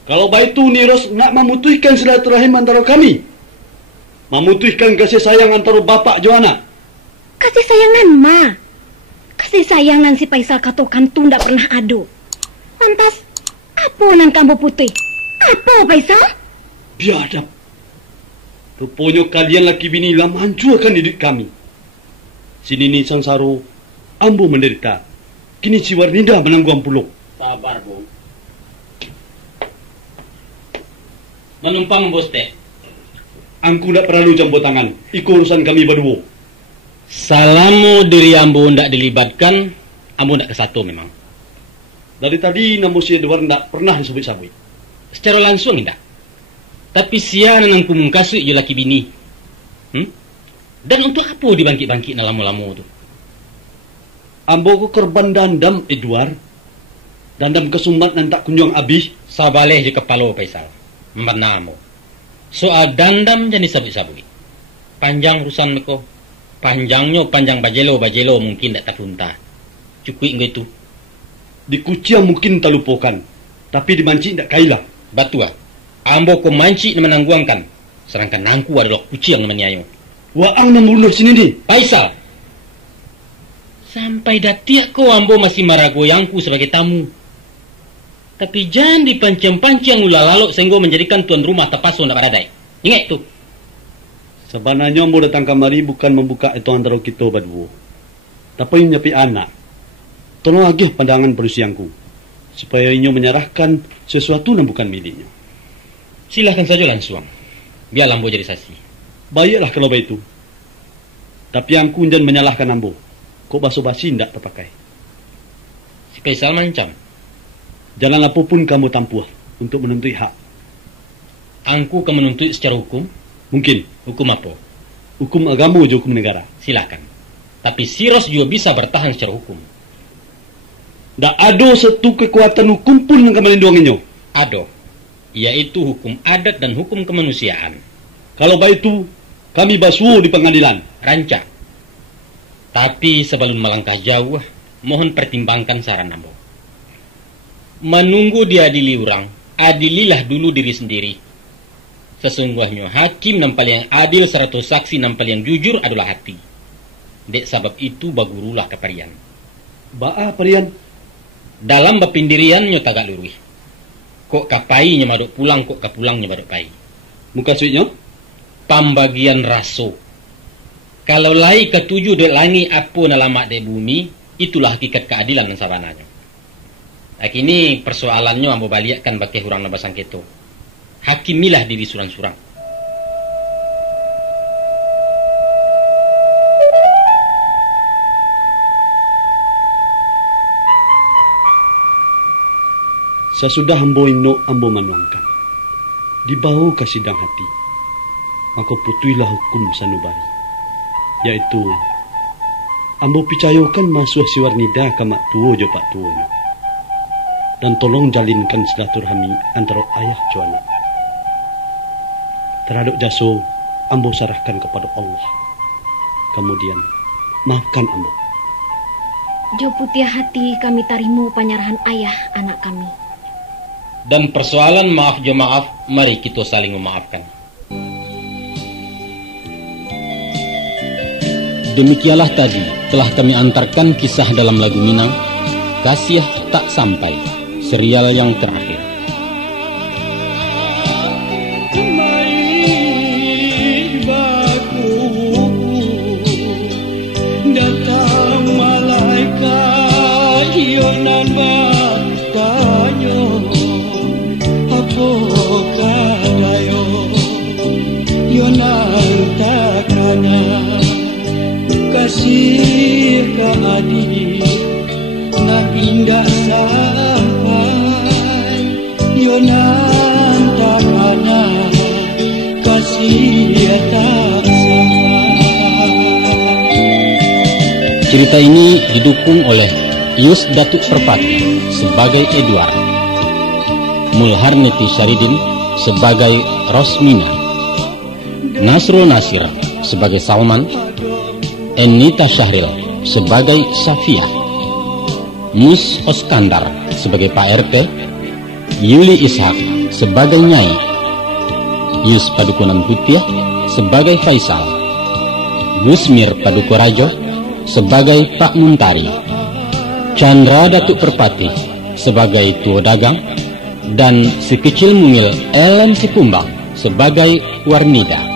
Kalau baik tu Niros nak memutuskan silaturahim antara kami. Memutuskan kasih sayang antara bapak jo anak. Kasih sayangan ma. Kasih sayangan si Paisal katakan tu ndak pernah ada. Lantas, apa nan kamu putih? Apa Paisal? Biadab. Rupanya kalian laki bini lah menghancurkan hidup kami. Sini ni sangsaro, ambo menderita. Kini si Warnida menanggung pulung. Sabar, Bu. Menumpang bos teh. Angku tak perlu campur tangan. Ikut urusan kami berdua. Salamu diri ambo ndak dilibatkan, ambo ndak kesatu memang. Dari tadi namo si Edward ndak pernah disebut-sebut. Secara langsung ndak. Tapi sia nang kumungkasu je laki bini. Dan untuk apa dibangkit-bangkit na lamo-lamo tu? Ambo ko korban dandam Edward. Dandam kesumbat nan tak kunjung habis. Sabaleh je kepala Paisal. Menamo. Soal dandam jadi sabut-sabut. Panjang urusan meko. Panjangnya panjang bajelo mungkin tak terluntah. Cukup gitu. Di kuciang mungkin tak lupakan. Tapi di manci tak kailah. Batua. Ambo ko manci na menangguangkan. Sedangkan nangku adalah kuciang na menyayo. Waang membunuh sini ni. Paisal. Sampai datiak ko ambo masih maragoyangku sebagai tamu. Tapi jangan dipancang-pancang ulalalo sehingga menjadikan tuan rumah tepaso ndak baradai. Ingat tu. Sebenarnya ambo datang kemari bukan membuka itu antara kita berdua. Tapi menyapi anak. Tolong agih pandangan perusianku. Supaya inyo menyerahkan sesuatu yang bukan miliknya. Silahkan saja langsung. Biar ambo jadi saksi. Baiklah kalau begitu. Tapi yang kunjan menyalahkan ambo. Kok basa-basi tidak terpakai. Si Paisal mancam. Jalan apapun kamu tampuh untuk menuntut hak. Angku akan menuntut secara hukum. Mungkin. Hukum apa? Hukum agama juga hukum negara. Silakan. Tapi Siros juga bisa bertahan secara hukum. Tak ada satu kekuatan hukum pun yang melindunginya. Ada. Yaitu hukum adat dan hukum kemanusiaan. Kalau baik itu, kami basuh di pengadilan. Rancak. Tapi sebelum melangkah jauh, mohon pertimbangkan saran Ambo. Menunggu diadili orang, adililah dulu diri sendiri. Sesungguhnya hakim nampal yang adil serta saksi nampal yang jujur adalah hati. Dek sebab itu bagurulah keparian. Ba'a parian? Dalam bapindirian nyo tagak lurui. Kok kapai nyemaduk pulang, kok kapulang nyemaduk pai. Muka suitnya? Pembagian raso. Kalau lai ketujuh dek langi apa nalamak dek bumi, itulah hakikat keadilan yang sabananya. Ini persoalannya ambo baliakkan bagi hurang nabasang keto. Hakimilah diri surang-surang. Sesudah ambo ino ambo manuangkan. Dibawa ke sidang hati. Maka putuilah hukum sanubari. Yaitu ambo picayokan masuh si Warnida ke mak tuo jo pak tuo. Dan tolong jalinkan silaturahmi antara ayah jo anak. Terhadap jaso, ambo serahkan kepada Allah. Kemudian, maafkan ambo. Jo putih hati kami tarimu penyerahan ayah anak kami. Dan persoalan maaf jo maaf, mari kita saling memaafkan. Demikianlah tadi telah kami antarkan kisah dalam lagu Minang, Kasih Tak Sampai, serial yang terakhir. Kasih keadil nak indah sampai yonan tak ada kasih tak sampai. Cerita ini didukung oleh Yus Datuk Perpati sebagai Edward, Mulharniti Syaridin sebagai Rosmina, Nasrul Nasir sebagai Salman, Enita Syahril sebagai Safia, Mus Oskandar sebagai Pak RK, Yuli Ishak sebagai Nyai, Yus Padukunan Putih sebagai Faisal, Gusmir Padukorajo sebagai Pak Muntari, Chandra Datuk Perpati sebagai Tuo Dagang, dan si kecil mungil Ellen Sikumbang sebagai Warnida.